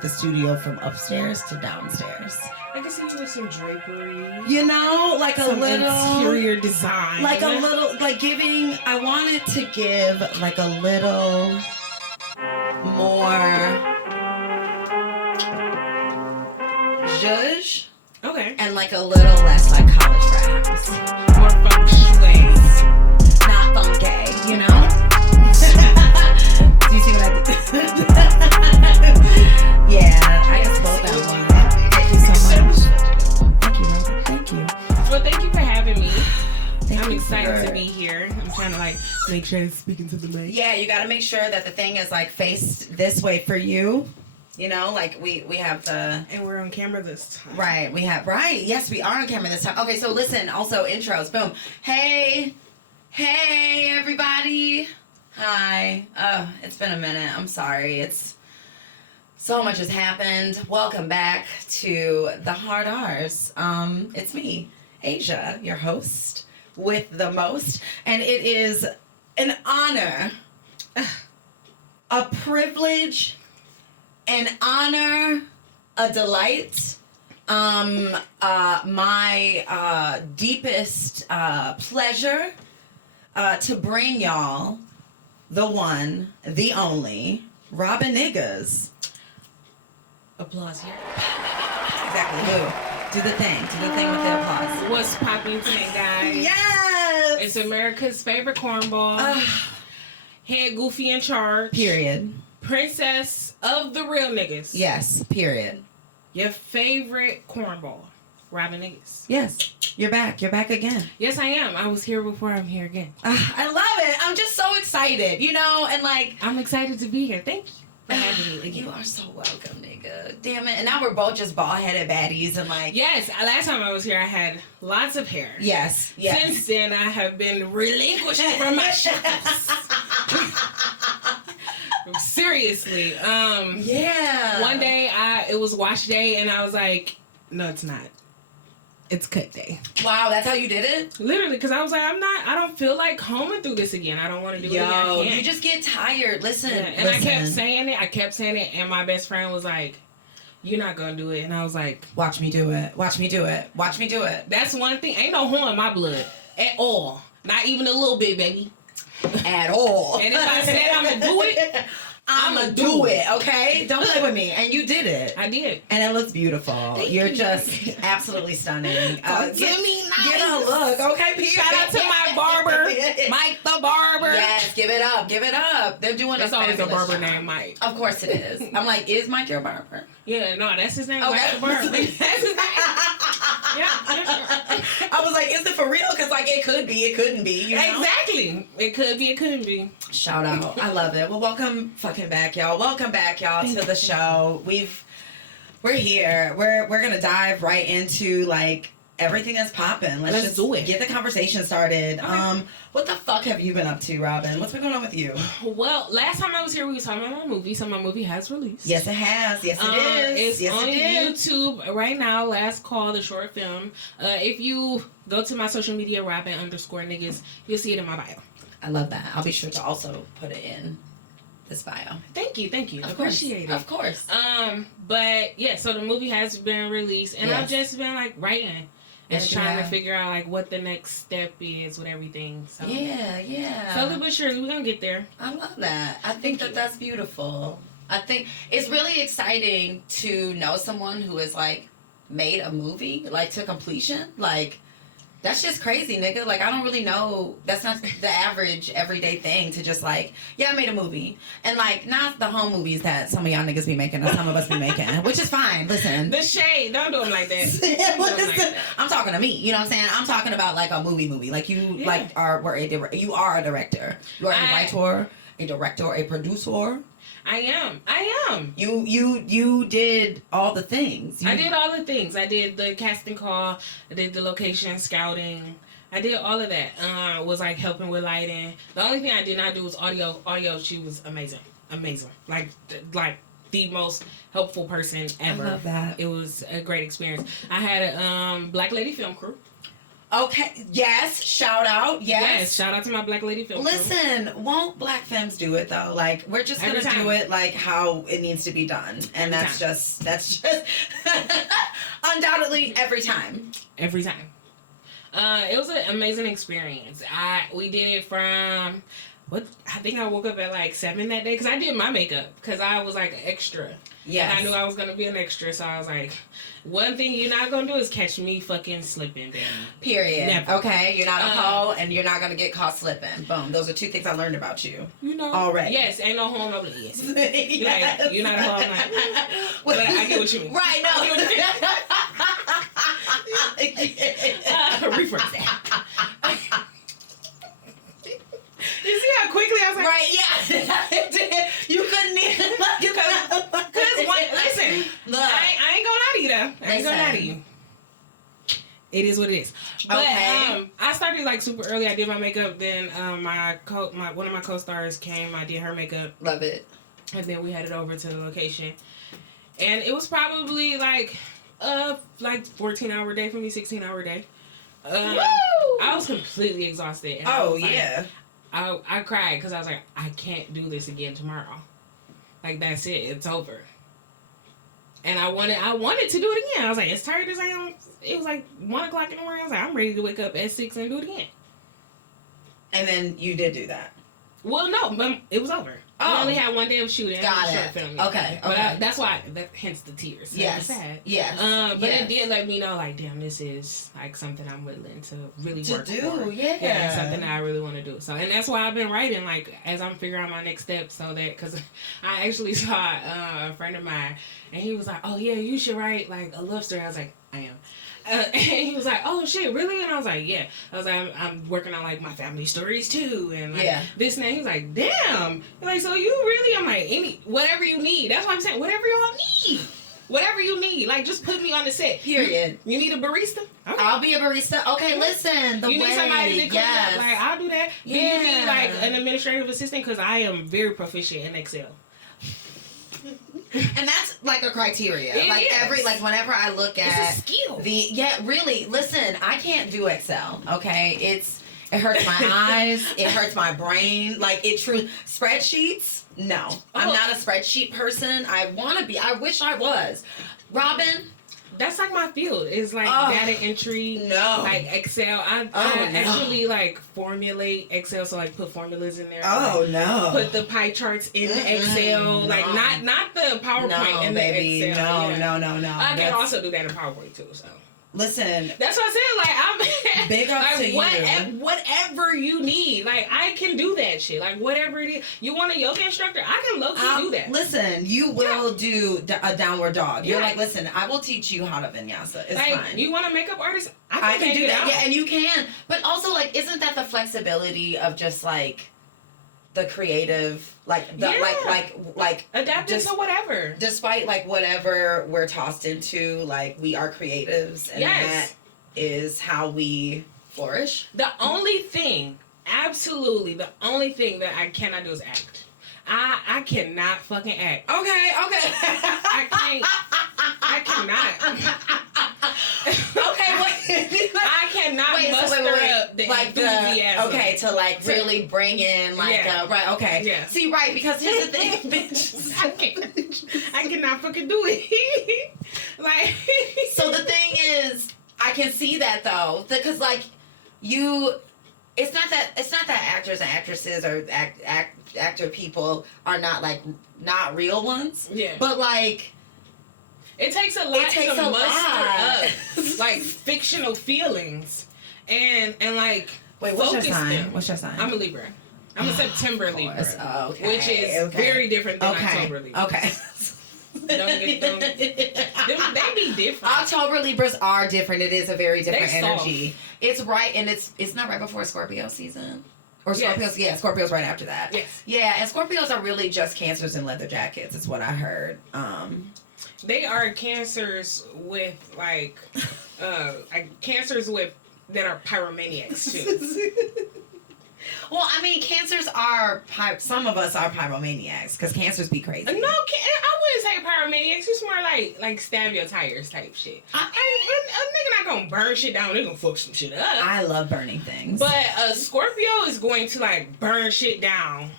move the studio from upstairs to downstairs. I can see you with some drapery. You know, like a some little interior design. like a little, like giving. I wanted to give like a little more zhuzh. Okay. And like a little less like college frat house. More feng shui. Not funky, you know? Do you see what I did? Yeah, I just wrote that one. Thank you so much. Thank you, Robyn. Thank you. Well, thank you for having me. Thank I'm you excited for- to be here. I'm trying to like make sure it's speaking to the mic. Yeah, you gotta make sure that the thing is like faced this way for you. You know, like we have the... And we're on camera this time. Right, yes, we are on camera this time. Okay, so listen, also intros, boom. Hey, everybody. Hi. Oh, it's been a minute. I'm sorry. It's so much has happened. Welcome back to the Hard R's. It's me, Asia, your host with the most, and it is an honor, a privilege, an honor, a delight, my deepest pleasure to bring y'all the one, the only, Robyn Niggas. Applause here. Exactly. Who? Do the thing with the applause. What's popping today, guys? Yes! It's America's favorite cornball. Head Goofy in charge. Period. Princess of the real niggas. Yes, period. Your favorite cornball. Robyn Niggas. Yes, you're back. You're back again. Yes, I am. I was here before. I'm here again. I love it. I'm just so excited, you know, and like... I'm excited to be here. Thank you for having me again. You are so welcome, nigga. Damn it. And now we're both just bald-headed baddies and like... Yes, last time I was here, I had lots of hair. Yes. Since then, I have been relinquished from my shadows. Seriously. Yeah. One day, it was wash day, and I was like, no, it's not. It's cut day. Wow, that's how you did it? Literally, because I was like, I don't feel like combing through this again. I don't want to do it again. I can't. You just get tired. Listen. Yeah, and I kept saying it, and my best friend was like, you're not going to do it. And I was like, watch me do it. Watch me do it. Watch me do it. That's one thing. Ain't no horn in my blood at all. Not even a little bit, baby. At all. And if I said I'm going to do it, I'm gonna do it, okay? Don't play with me. And you did it. I did. And it looks beautiful. You're just absolutely stunning. Talk to me nice. Get a look, okay? Shout out to my barber, Mike the barber. Yes, give it up. Give it up. They're doing That's always a barber named Mike. Of course it is. I'm like, is Mike your barber? Yeah, no, that's his name. Okay. Mike the barber. That's his name. Yeah. I was like, is it for real? Because like it could be, it couldn't be. You know? Exactly. It could be, it couldn't be. Shout out. I love it. Well, welcome fucking back, y'all. Welcome back, y'all, to the show. We're here. We're gonna dive right into like everything that's popping. Let's just do it. Get the conversation started. Okay. What the fuck have you been up to, Robyn? What's been going on with you? Well, last time I was here, we was talking about my movie. So my movie has released. Yes, it has. Yes, it is. It's yes, on it is. YouTube right now. Last Call, the short film. If you go to my social media, Robyn_niggas, you'll see it in my bio. I love that. I'll be sure to also put it in this bio. Thank you. Of Appreciate course. it. Of course. But yeah, so the movie has been released, and I've just been like writing and trying to figure out like what the next step is with everything. So Yeah. slowly but surely, we're gonna get there. I love that. I think that's beautiful. I think it's really exciting to know someone who has like made a movie like to completion. Like that's just crazy, nigga. Like I don't really know. That's not the average everyday thing to just like, yeah, I made a movie. And like not the home movies that some of y'all niggas be making or some of us be making, which is fine. Listen. The shade, don't do them like that. Don't do 'em like that. I'm talking to me. You know what I'm saying? I'm talking about like a movie. Like you like you are a director. You are a writer, a producer. I am. You did all the things. I did all the things. I did the casting call. I did the location scouting. I did all of that. Was like helping with lighting. The only thing I did not do was audio. She was amazing. Like the most helpful person ever. I love that. It was a great experience. I had a Black Lady film crew. Okay. Yes. Shout out. Yes. Shout out to my Black Lady Film. Listen, won't black femmes do it though? Like we're just gonna do it like how it needs to be done, and that's just undoubtedly every time. Every time. It was an amazing experience. We did it from I think I woke up at like 7 that day because I did my makeup because I was like an extra. Yeah. I knew I was gonna be an extra, so I was like, one thing you're not gonna do is catch me fucking slipping, baby. Period. Never. Okay, you're not a hoe, and you're not gonna get caught slipping. Boom. Those are 2 things I learned about you. You know. Already. Yes, ain't no hoe no yes. Yes. Like, you're not a hoe. I'm like, but I get what you mean. Right. No. Rephrase that. You see how quickly I was like, right? Yeah. You couldn't even. Listen, look, I ain't gonna lie to you though. I ain't gonna lie to you. It is what it is. But I started like super early. I did my makeup. Then one of my co-stars came. I did her makeup. Love it. And then we headed over to the location. And it was probably like 14-hour day for me, 16-hour day. Woo! I was completely exhausted. And yeah. I cried because I was like, I can't do this again tomorrow. Like that's it. It's over. And I wanted to do it again. I was like, as tired as I am, it was like 1 o'clock in the morning. I was like, I'm ready to wake up at 6 and do it again. And then you did do that. Well, no, but it was over. I only had 1 day of shooting. Got short it. film. Okay. But that's why, hence the tears. Yes. It was sad. Yes. But it did let me know, like, damn, this is like something I'm willing to really work for. Yeah. Something that I really want to do. So, and that's why I've been writing, like, as I'm figuring out my next steps, so that, because I actually saw a friend of mine, and he was like, oh yeah, you should write like a love story. I was like, I am. And he was like, oh shit, really? And I was like, yeah. I was like, I'm working on like my family stories too, and like this and that. He was like, damn. Like, so you really? I'm like, whatever you need. That's what I'm saying. Whatever y'all need. Whatever you need. Like, just put me on the set. Period. You need a barista? Okay. I'll be a barista. Okay, listen. You need somebody to clean up. Like, I'll do that. Yeah. Do you need like an administrative assistant? Because I am very proficient in Excel. And that's like a criteria. It like is. Whenever I look at it's a skill. Really, listen, I can't do Excel, okay? It hurts my eyes, it hurts my brain, like spreadsheets, no. I'm not a spreadsheet person. I want to be. I wish I was. Robyn, that's like my field. It's like data entry. No. Like Excel. I actually like formulate Excel, so like put formulas in there. Oh like, no. Put the pie charts in Excel. No. Like not the PowerPoint in the Excel. No. I can also do that in PowerPoint too, so. Listen. That's what I said. Like I'm big up like, to you. Whatever you need. Like I can do that shit. Like whatever it is. You want a yoga instructor? I can low-key do that. Listen, you will do a downward dog. You're like, listen, I will teach you how to vinyasa. It's like, fine. You want a makeup artist? I can do that. Yeah, and you can. But also, like, isn't that the flexibility of just like the creative, like adapting to whatever. Despite like whatever we're tossed into, like we are creatives, and that is how we flourish. The only thing, absolutely, the only thing that I cannot do is act. I cannot fucking act. Okay. I cannot. Okay, wait. I cannot muster up the like enthusiasm. To like really bring in like right, okay. Yeah. See, right, because here's the thing, bitch. I cannot fucking do it. Like so the thing is, I can see that though. Because like it's not that actors and actresses or actor people are not real ones. Yeah. But like it takes a lot to muster up like fictional feelings and like wait, what's your sign? Them. What's your sign? I'm a Libra. I'm a September Libra. Oh, okay. Which is very different than October Libra. Okay. They be different. October Libras are different. It is a very different energy. Soft. It's right, and it's not right before Scorpio season. Or Scorpios, Scorpio's right after that. Yes. Yeah, and Scorpios are really just Cancers in leather jackets, is what I heard. They are Cancers with like Cancers with that are pyromaniacs too. Well, I mean, Cancers are some of us are pyromaniacs because Cancers be crazy. No, I wouldn't say pyromaniacs. It's more like stab your tires type shit. A nigga not gonna burn shit down. They're gonna fuck some shit up. I love burning things. But a Scorpio is going to like burn shit down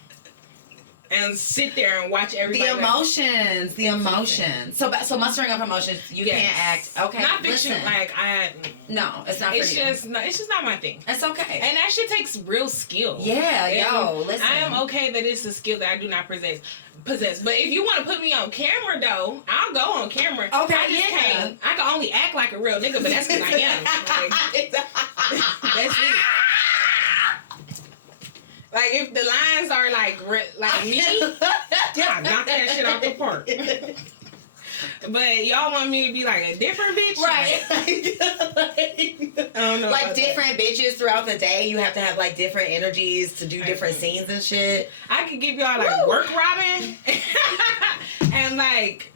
and sit there and watch everybody. The emotions. So mustering up emotions. You can't act. Okay. Not fiction. Listen. Like No, it's not. It's just not my thing. It's okay. And that shit takes real skill. Yeah, and listen. I am okay that it's a skill that I do not possess. But if you want to put me on camera, though, I'll go on camera. Okay, I just can't. I can only act like a real nigga, but that's because I am. Like, that's it. Like, if the lines are like me, yeah, knock that shit off the park. But y'all want me to be like a different bitch? Right. I don't know. Like different bitches throughout the day. You have to have like different energies to do different scenes and shit. I could give y'all like work Robyn and like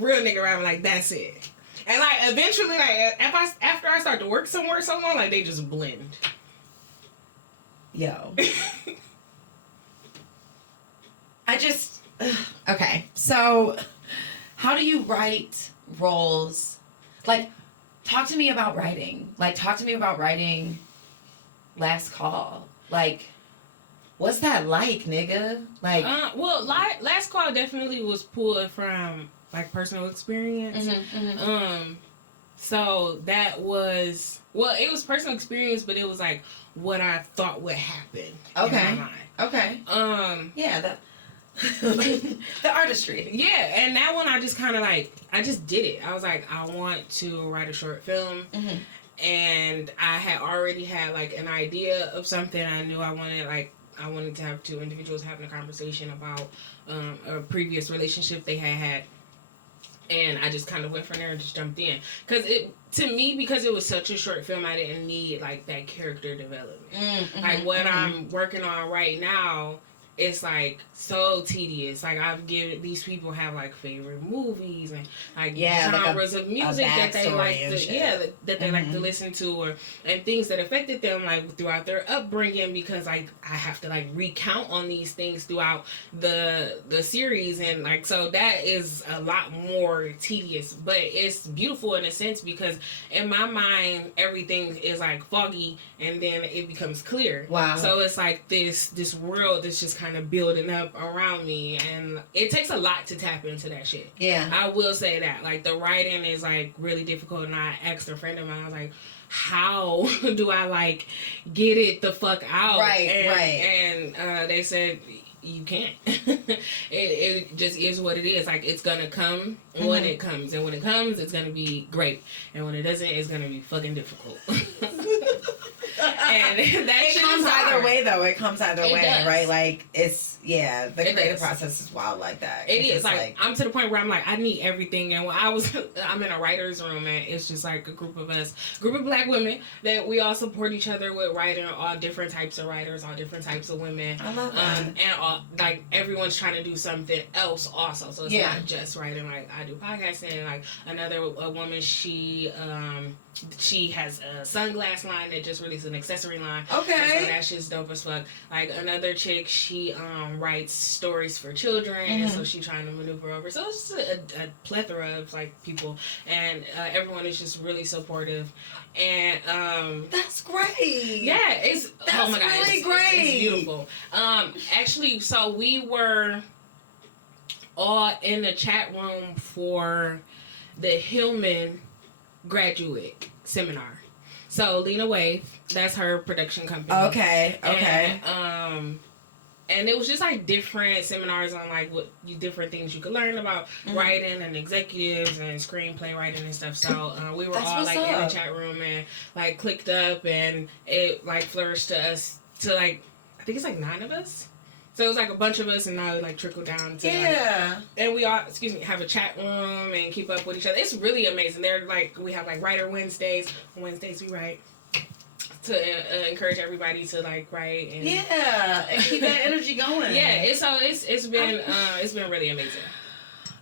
real nigga Robyn. Like, that's it. And like eventually, like after I start to work somewhere so long, like they just blend. Yo. Okay. So, how do you write roles? Like, talk to me about writing. Last Call. Like, what's that like, nigga? Like, well, Last Call definitely was pulled from like personal experience. So that was, well, it was personal experience, but it was like what I thought would happen in my mind. Okay. Yeah, the artistry. Yeah, and that one I just kind of like, I just did it. I was like, I want to write a short film. And I had already had like an idea of something. I knew I wanted to have two individuals having a conversation about a previous relationship they had. And I just kind of went from there and just jumped in. Because it was such a short film, I didn't need, like, that character development. Like, what I'm working on right now, it's, like, so tedious. Like, these people have, like, favorite movies and, like, genres of music that they like to, that they like to listen to, and things that affected them, like, throughout their upbringing, because, like, I have to, like, recount on these things throughout the series, and, like, so that is a lot more tedious, but it's beautiful in a sense, because in my mind, everything is, like, foggy, and then it becomes clear. Wow. So it's, like, this world that's just kind of building up around me, and it takes a lot to tap into that shit. Yeah, I will say that. Like, the writing is like really difficult, and I asked a friend of mine, I was like, how do I like get it the fuck out? And they said, you can't. it just is what it is. Like, it's gonna come when it comes, and when it comes, it's gonna be great, and when it doesn't, it's gonna be fucking difficult. And that shit comes either way, though. It comes either way, does. right? Like, the creative process is wild like that. It is. Like, I'm to the point where I'm like, I need everything. And when I'm in a writer's room, and it's just like a group of black women that we all support each other with writing, all different types of writers, all different types of women. I love that. And like, everyone's trying to do something else also. So it's not just writing. Like, I do podcasting. Like, a woman, she has a sunglass line that just released an accessory line. Okay. And so that shit's dope as fuck. Like, another chick, she writes stories for children, and so she's trying to maneuver over. So it's just a plethora of like people, and everyone is just really supportive. And that's great. Yeah, it's oh my god, really great. It's beautiful. Actually, so we were all in the chat room for the Hillman graduate seminar. So Lena Wave, that's her production company. Okay. And it was just like different seminars on like different things you could learn about writing and executives and screenplay writing and stuff. So we were all like in the chat room and like clicked up, and it like flourished to us to like, I think it's like 9 of us. So it was like a bunch of us, and now it like trickled down to and we all have a chat room and keep up with each other. It's really amazing. They're like, we have like writer Wednesdays. Wednesdays we write to encourage everybody to like write and and keep that energy going. It's been really amazing.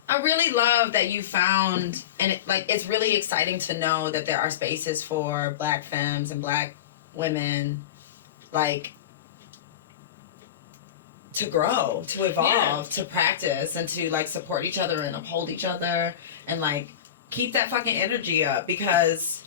I really love that you found, and it's really exciting to know that there are spaces for black femmes and black women, like, to grow, to evolve, to practice, and to like support each other and uphold each other, and like keep that fucking energy up, because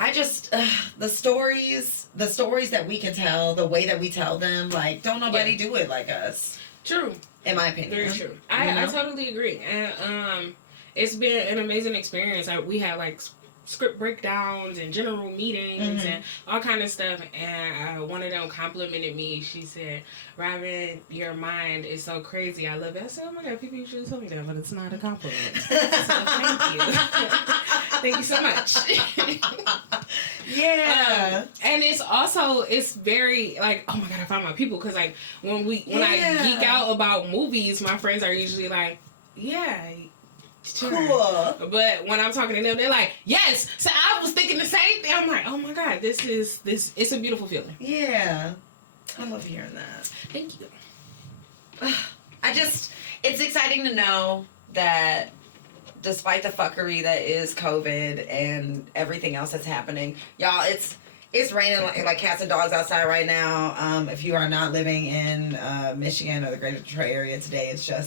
I just the stories that we can tell, the way that we tell them, like don't nobody do it like us. True. In my opinion. Very true. I totally agree. And it's been an amazing experience. We had like script breakdowns and general meetings and all kind of stuff. And one of them complimented me. She said, "Robyn, your mind is so crazy. I love it." I said, "Oh my God, people usually tell me that, but it's not a compliment." So thank you. Thank you so much. Yeah. And it's very like, oh my God, I found my people. Because like when I geek out about movies, my friends are usually like, yeah, sure. Cool. But when I'm talking to them, they're like, yes. So I was thinking the same thing. I'm like, oh my God, this it's a beautiful feeling. Yeah. I love hearing that. Thank you. It's exciting to know that despite the fuckery that is COVID and everything else that's happening, y'all, it's raining like cats and dogs outside right now. If you are not living in Michigan or the greater Detroit area today, it's a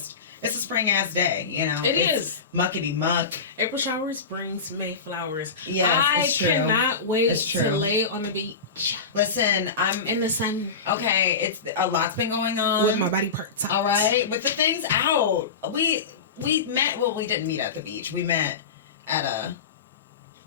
spring ass day, you know. It's is muckety muck. April showers brings May flowers. Yes, it's true. I cannot wait to lay on the beach. Listen, I'm in the sun. Okay, it's a lot's been going on with my body parts out. All right, with the things out. We met. Well, we didn't meet at the beach. We met at a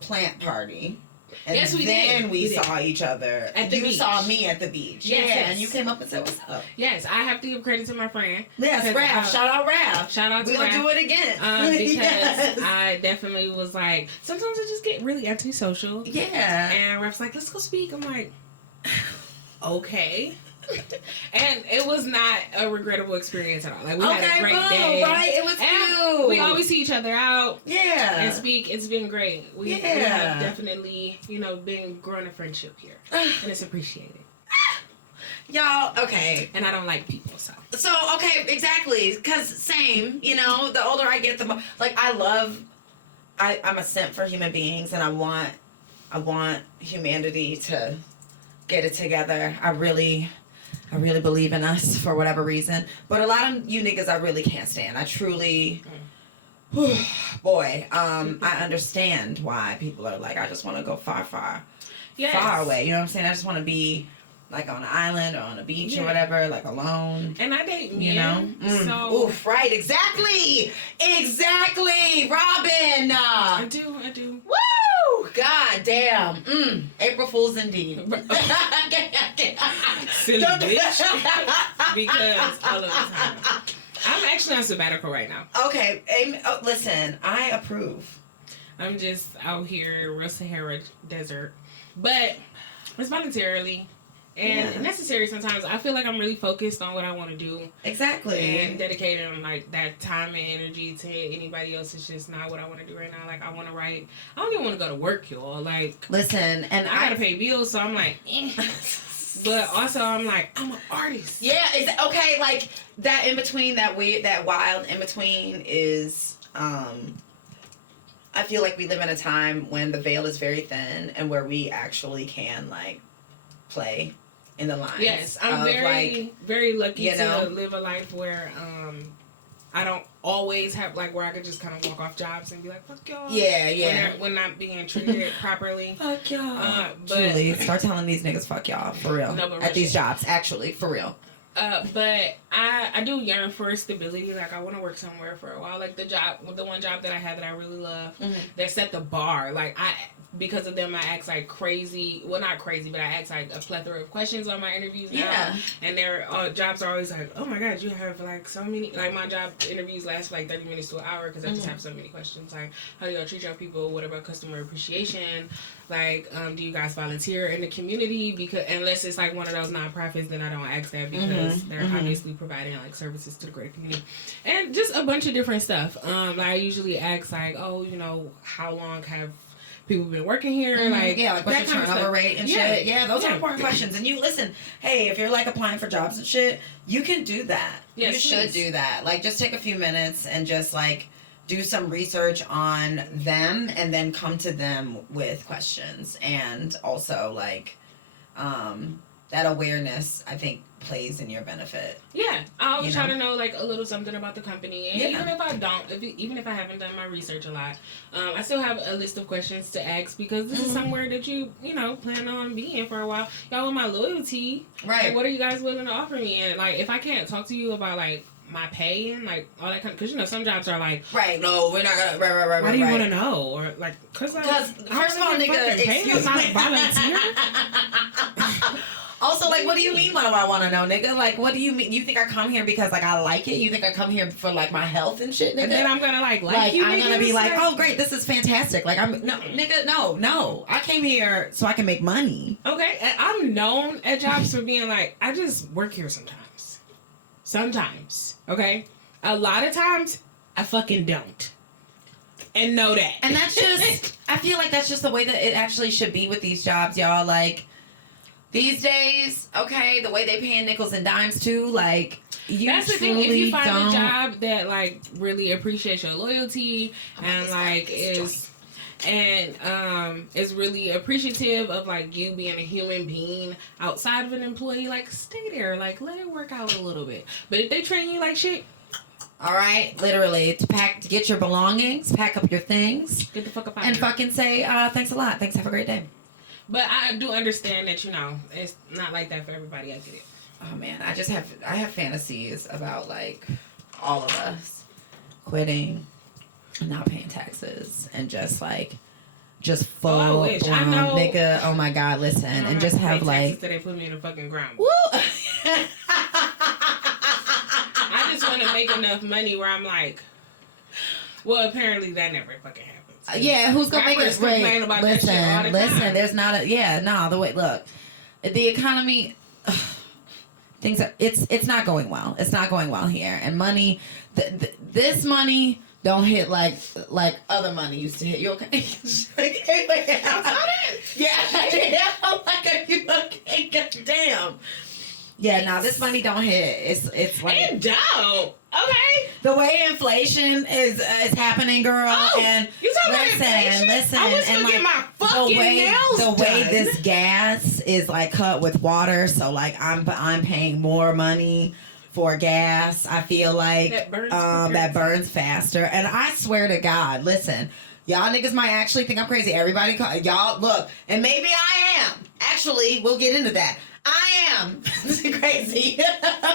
plant party. And yes, we then did. we saw each other. At the beach. You saw me at the beach. Yes, yeah, yes. and you came up and said, "What's up?" Yes, I have to give credit to my friend. Yes, Raph. Shout out Raph. Shout out to Raph. We're gonna do it again. Because yes. I definitely was like, sometimes I just get really antisocial. Yeah. And Raph's like, let's go speak. I'm like, okay. And it was not a regrettable experience at all. Like we had a great day. Right? It was cute. We always see each other out. Yeah. And speak. It's been great. We have definitely, been growing a friendship here. And it's appreciated. Y'all, okay. And I don't like people, so. So, okay, exactly. Because same, the older I get, the more, like, I'm a simp for human beings, and I want humanity to get it together. I really believe in us for whatever reason. But a lot of you niggas I really can't stand. I truly, boy, I understand why people are like, I just want to go far away. You know what I'm saying? I just want to be like on an island or on a beach or whatever, like alone. And I date men, so. Oof, right, exactly, Robyn. I do. Woo! God damn. April Fools indeed. Silly bitch. Because all of the time. I'm actually on sabbatical right now. Okay, listen, I approve. I'm just out here in real Sahara desert. But it's voluntarily. And necessary sometimes. I feel like I'm really focused on what I want to do. Exactly. And dedicating like that time and energy to anybody else is just not what I want to do right now. Like I want to write. I don't even want to go to work, y'all. Like listen, and I gotta pay bills, so I'm like, but also I'm like, I'm an artist. Yeah. Okay. Like that in between, that wild in between is. I feel like we live in a time when the veil is very thin and where we actually can like play in the lines. Yes, I'm very lucky to live a life where I don't always have like where I could just kind of walk off jobs and be like, fuck y'all. Yeah. When not being treated properly. Fuck y'all. But Julie, start telling these niggas fuck y'all for real. No, at these jobs, actually, for real. But I do yearn for stability. Like I want to work somewhere for a while. Like the one job that I had that I really love, that set the bar. Like because of them, I ask like crazy. Well, not crazy, but I ask like a plethora of questions on my interviews now. Yeah. And their jobs are always like, oh my God, you have like so many. Like my job interviews last for like 30 minutes to an hour because I just have so many questions. Like, how do y'all treat y'all people? What about customer appreciation? Like, do you guys volunteer in the community? Because unless it's like one of those nonprofits, then I don't ask that because they're obviously providing like services to the greater community, and just a bunch of different stuff. I usually ask like, oh, how long have people been working here? Like, like what's your turnover rate and shit? Yeah, those are important questions. And you listen, hey, if you're like applying for jobs and shit, you can do that. Yes, you should do that. Like, just take a few minutes and just like do some research on them and then come to them with questions. And also like that awareness, I think, plays in your benefit. Yeah, I always You try know? to know like a little something about the company, and Yeah. even if I don't, even if I haven't done my research a lot, I still have a list of questions to ask because this is somewhere that you know plan on being for a while. Y'all want my loyalty, Right? Like, what are you guys willing to offer me? And like, if I can't talk to you about like my pay and like all that kind, because you know some jobs are like, Right. No, we're not gonna. Right. why do you want to know? Or like, because first of all, nigga, excuse not me. volunteer. Also, like, what do you mean? What do I want to know, nigga? Like, what do you mean? You think I come here because like I like it? You think I come here for like my health and shit, nigga? And then I'm gonna like you. I'm gonna be niggas? like, oh great, this is fantastic. Like no, nigga, no. I came here so I can make money. Okay, and I'm known at jobs for being like, I just work here sometimes. Sometimes, okay? A lot of times, I fucking don't. And know that. And that's just, I feel like that's just the way that it actually should be with these jobs, y'all. Like, these days, okay, the way they paying nickels and dimes too, like, you that's the thing. If truly you find don't. a job that like really appreciates your loyalty and like is really appreciative of like you being a human being outside of an employee, like stay there, like let it work out a little bit. But if they train you like shit, all right, literally, to get your belongings, pack up your things, get the fuck up out and of here. fucking say, thanks a lot, thanks, have a great day. But I do understand that, you know, it's not like that for everybody. I get it. Oh man, I have fantasies about like all of us quitting, not paying taxes, and just full I blown wish. I know. nigga. Oh my god, listen, and just have like. That they put me in the fucking ground. Woo! I just want to make enough money where I'm like, well, apparently that never fucking happens. Yeah, who's gonna make Rappers it right? complain about that shit all the Listen. time. There's not a the way. Look, the economy. Things are, it's not going well. It's not going well here, and money. This money don't hit like other money used to hit. You okay? Yeah. Like, are you okay? God damn. Yeah, no, this money don't hit. It's like It don't. Okay. the way inflation is happening, girl. Oh, and you talking about inflation? listen, I was and gonna like get my fucking nails the way done. this gas is like cut with water, so like I'm paying more money for gas. I feel like that burns faster, and I swear to God, listen. Y'all niggas might actually think I'm crazy. Everybody, y'all look, and maybe I am. Actually, we'll get into that. I am crazy.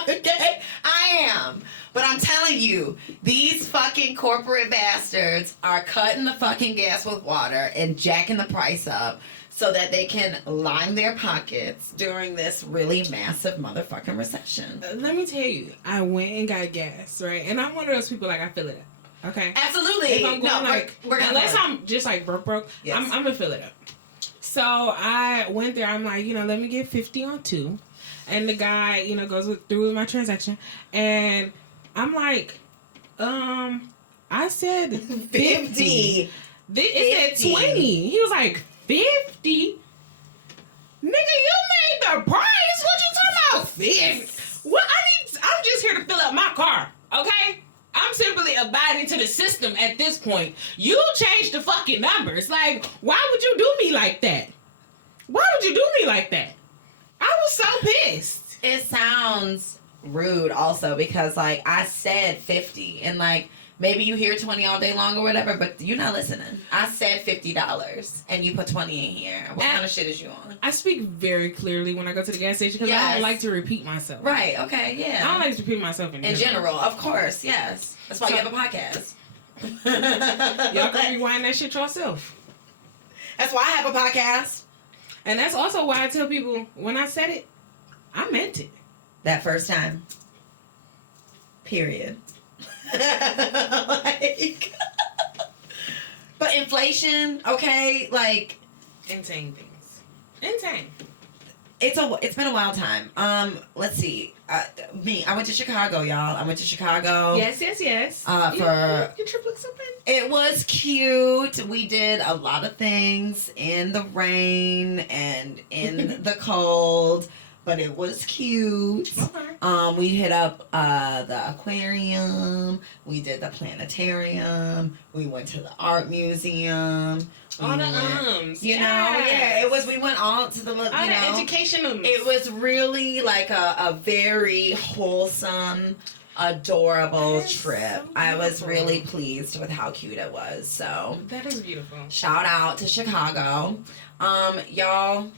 Okay? I am. But I'm telling you, these fucking corporate bastards are cutting the fucking gas with water and jacking the price up so that they can line their pockets during this really massive motherfucking recession. Let me tell you, I went and got gas, right? And I'm one of those people like I fill it up. Okay. Absolutely. If I'm going we're gonna unless I'm just like broke, yes. I'm gonna fill it up. So I went there. I'm like, let me get 50 on 2, and the guy, goes through with my transaction, and I'm like, I said 50. It said 20. He was like 50. Nigga, you made the price. What you talking about? 50. What I'm just here to fill up my car. Okay. I'm simply abiding to the system at this point. You changed the fucking numbers. Like, why would you do me like that? Why would you do me like that? I was so pissed. It sounds rude also because, like, I said 50 and, like, maybe you hear 20 all day long or whatever, but you're not listening. I said $50 and you put 20 in here. What kind of shit is you on? I speak very clearly when I go to the gas station because I don't like to repeat myself. Right, okay, yeah. I don't like to repeat myself in general, of course, yes. That's why you have a podcast. Y'all can rewind that shit yourself. That's why I have a podcast. And that's also why I tell people when I said it, I meant it. That first time. Period. Like, but inflation, okay, like insane things. Insane. It's been a wild time. Let's see. I went to Chicago, y'all. I went to Chicago. Yes. For your trip looks so good. It was cute. We did a lot of things in the rain and in the cold. but it was cute. Okay. We hit up the aquarium. We did the planetarium. We went to the art museum. All the ums. You know, yeah, it was. We went all to the, all the educational. It was really like a very wholesome, adorable trip. So I was beautiful. really pleased with how cute it was. So That is beautiful. shout out to Chicago, y'all.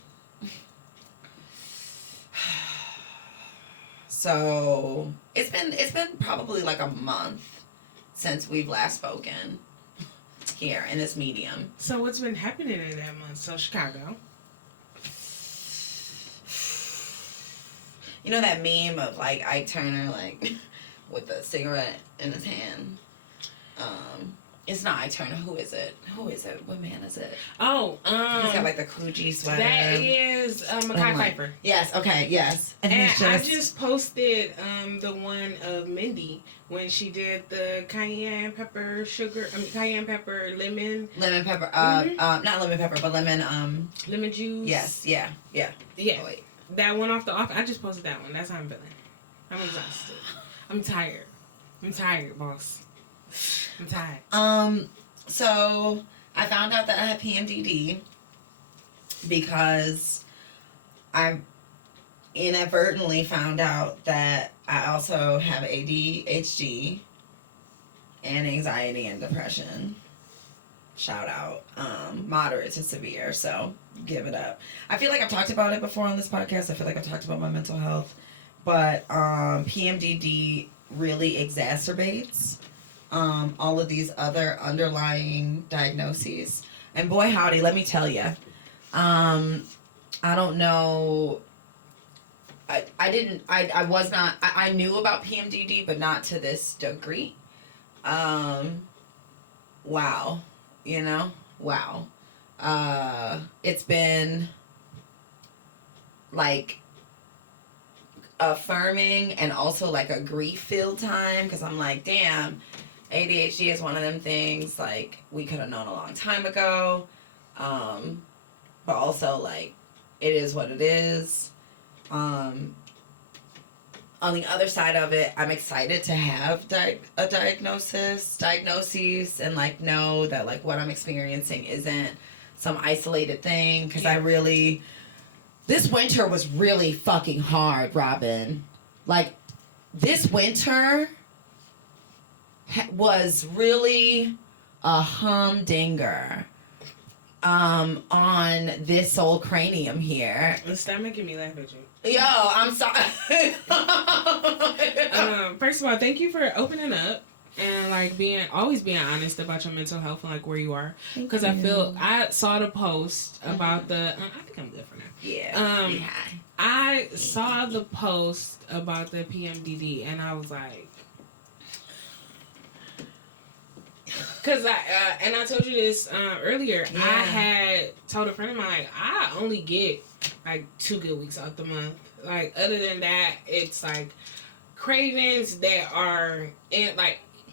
So it's been probably like a month since we've last spoken here in this medium. So what's been happening in that month? So Chicago. You know that meme of like Ike Turner like with a cigarette in his hand? It's not Ike Turner. Who is it? What man is it? Oh, He's got like the Coogee sweater. that is Mekhi Phifer. Yes. Okay. Yes. And he's I just posted the one of Mindy when she did the cayenne pepper lemon lemon pepper. Not lemon pepper, but lemon. lemon juice. Yes. Yeah. Yeah. Oh, wait. That one off the off. I just posted that one. That's how I'm feeling. I'm exhausted. I'm tired, boss. I'm tired. So I found out that I had PMDD because I inadvertently found out that I also have ADHD and anxiety and depression. Shout out. Moderate to severe, so give it up. I feel like I've talked about it before on this podcast. I feel like I've talked about my mental health. But PMDD really exacerbates all of these other underlying diagnoses. And boy howdy, let me tell you, I don't know. I knew about PMDD, but not to this degree. Wow. You know? Wow. It's been like affirming and also like a grief-filled time because I'm like, damn, ADHD is one of them things like we could have known a long time ago, but also like it is what it is. On the other side of it, I'm excited to have a diagnoses and like know that like what I'm experiencing isn't some isolated thing because this winter was really fucking hard, Robyn. Like, this winter was really a humdinger on this old cranium here. Stop making me laugh at you. Yo, I'm sorry. First of all, thank you for opening up and like always being honest about your mental health and like where you are. Because I saw the post about the. I think I'm good for now. Yeah. I saw the post about the PMDD and I was like, because I told you this earlier. Yeah. I had told a friend of mine I only get like 2 good weeks out the month. Like other than that, it's like cravings that are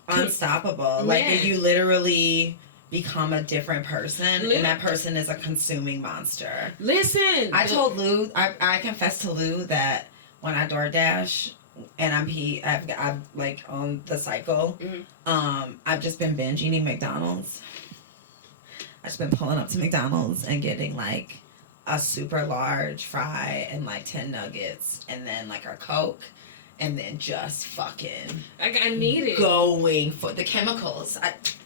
unstoppable. Like you literally become a different person, and that person is a consuming monster. Listen, I told Lou, I confessed to Lou that when I DoorDash and I'm like on the cycle, I've just been binge eating McDonald's. I've just been pulling up to McDonald's and getting like a super large fry and like 10 nuggets and then like a Coke. And then just fucking like I need it. Going for the chemicals.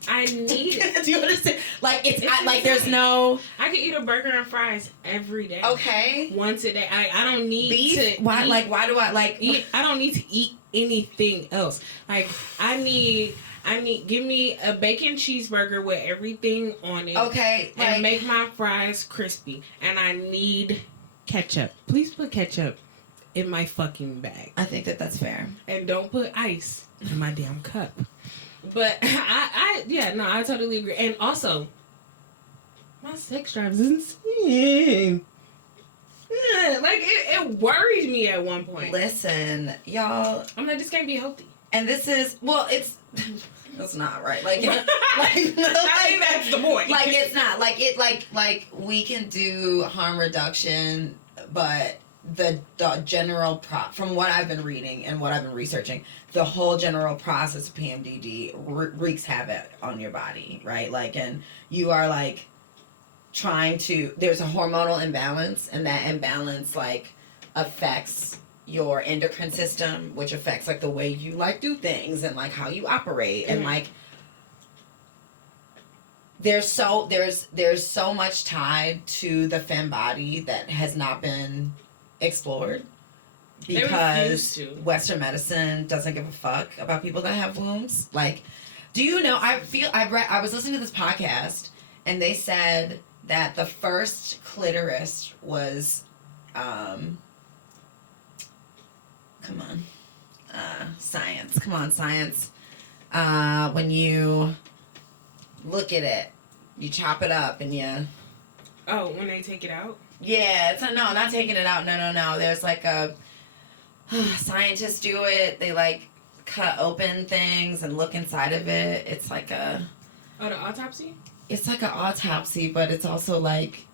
I need it. Do you understand? Like like there's no. I can eat a burger and fries every day. Okay. Once a day. I don't need beef? to. Why? Like why do I like? Eat, I don't need to eat anything else. Like I need. Give me a bacon cheeseburger with everything on it. Okay. And make my fries crispy. And I need ketchup. Please put ketchup in my fucking bag. I think that's fair. And don't put ice in my damn cup. But I totally agree. And also, my sex drive is insane. Like it worried me at one point. Listen, y'all. I'm like, this can't be healthy. And this is that's not right. Like, I think that's the point. Like it's not like we can do harm reduction, but the general from what I've been reading and what I've been researching, the whole general process of PMDD wreaks havoc on your body, right? Like, and you are like trying to, there's a hormonal imbalance, and that imbalance like affects your endocrine system, which affects like the way you like do things and like how you operate, and like there's so much tied to the femme body that has not been explored because Western medicine doesn't give a fuck about people that have wombs. Like, do you know, I was listening to this podcast, and they said that the first clitoris was science. When you look at it, you chop it up and you... Oh, when they take it out? Yeah, no, not taking it out. No. There's like a... scientists do it. They like cut open things and look inside of it. It's like a... Oh, the autopsy? It's like an autopsy, but it's also like...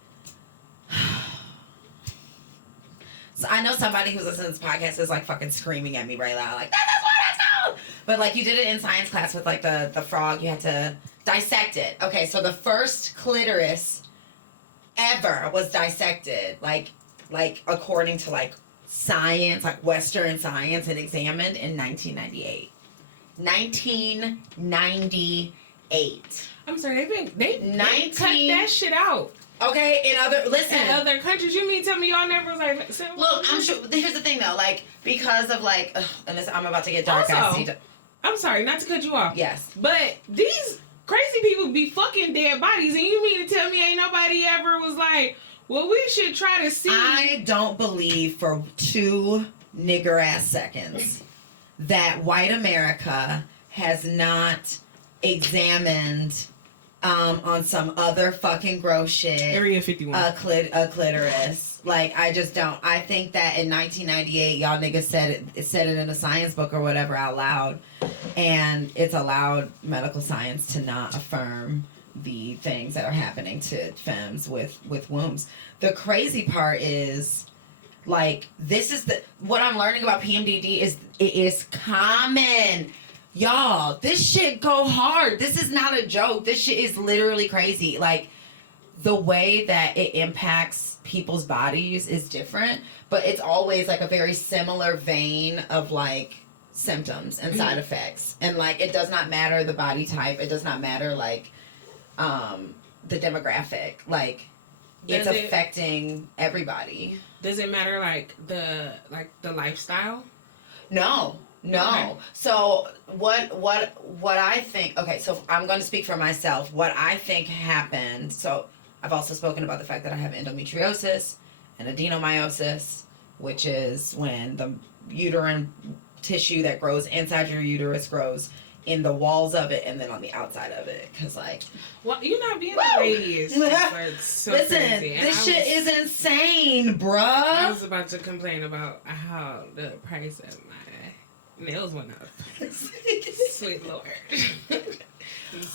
So I know somebody who's listening to this podcast is like fucking screaming at me right now, like, this is what it's called! But like, you did it in science class with like the frog, you had to dissect it. Okay, so the first clitoris ever was dissected, like according to like science, like Western science, and examined in 1998. 1998. I'm sorry, they cut that shit out. Okay, in other countries, you mean tell me y'all never was like... Look, I'm sure, here's the thing though, like, because of like, and this, I'm about to get dark. Also, I'm sorry, not to cut you off. Yes. But these crazy people be fucking dead bodies, and you mean to tell me ain't nobody ever was like, well, we should try to see... I don't believe for 2 nigger ass seconds that white America has not examined... on some other fucking gross shit. Area 51. A clitoris. Like, I just don't. I think that in 1998, y'all niggas said it in a science book or whatever out loud. And it's allowed medical science to not affirm the things that are happening to femmes with wombs. The crazy part is, like, this is what I'm learning about PMDD is it is common. Y'all, this shit go hard. This is not a joke. This shit is literally crazy. Like, the way that it impacts people's bodies is different, but it's always like a very similar vein of like symptoms and side effects. And like, it does not matter the body type. It does not matter like the demographic. Like, it's affecting everybody. Does it matter like the lifestyle? No. Okay. So what I think, okay, so I'm going to speak for myself. What I think happened, so I've also spoken about the fact that I have endometriosis and adenomyosis, which is when the uterine tissue that grows inside your uterus grows in the walls of it and then on the outside of it. Because, like... Well, you not being a lady is so listen, crazy. This shit is insane, bruh. I was about to complain about how the price of my nails went up. Sweet Lord.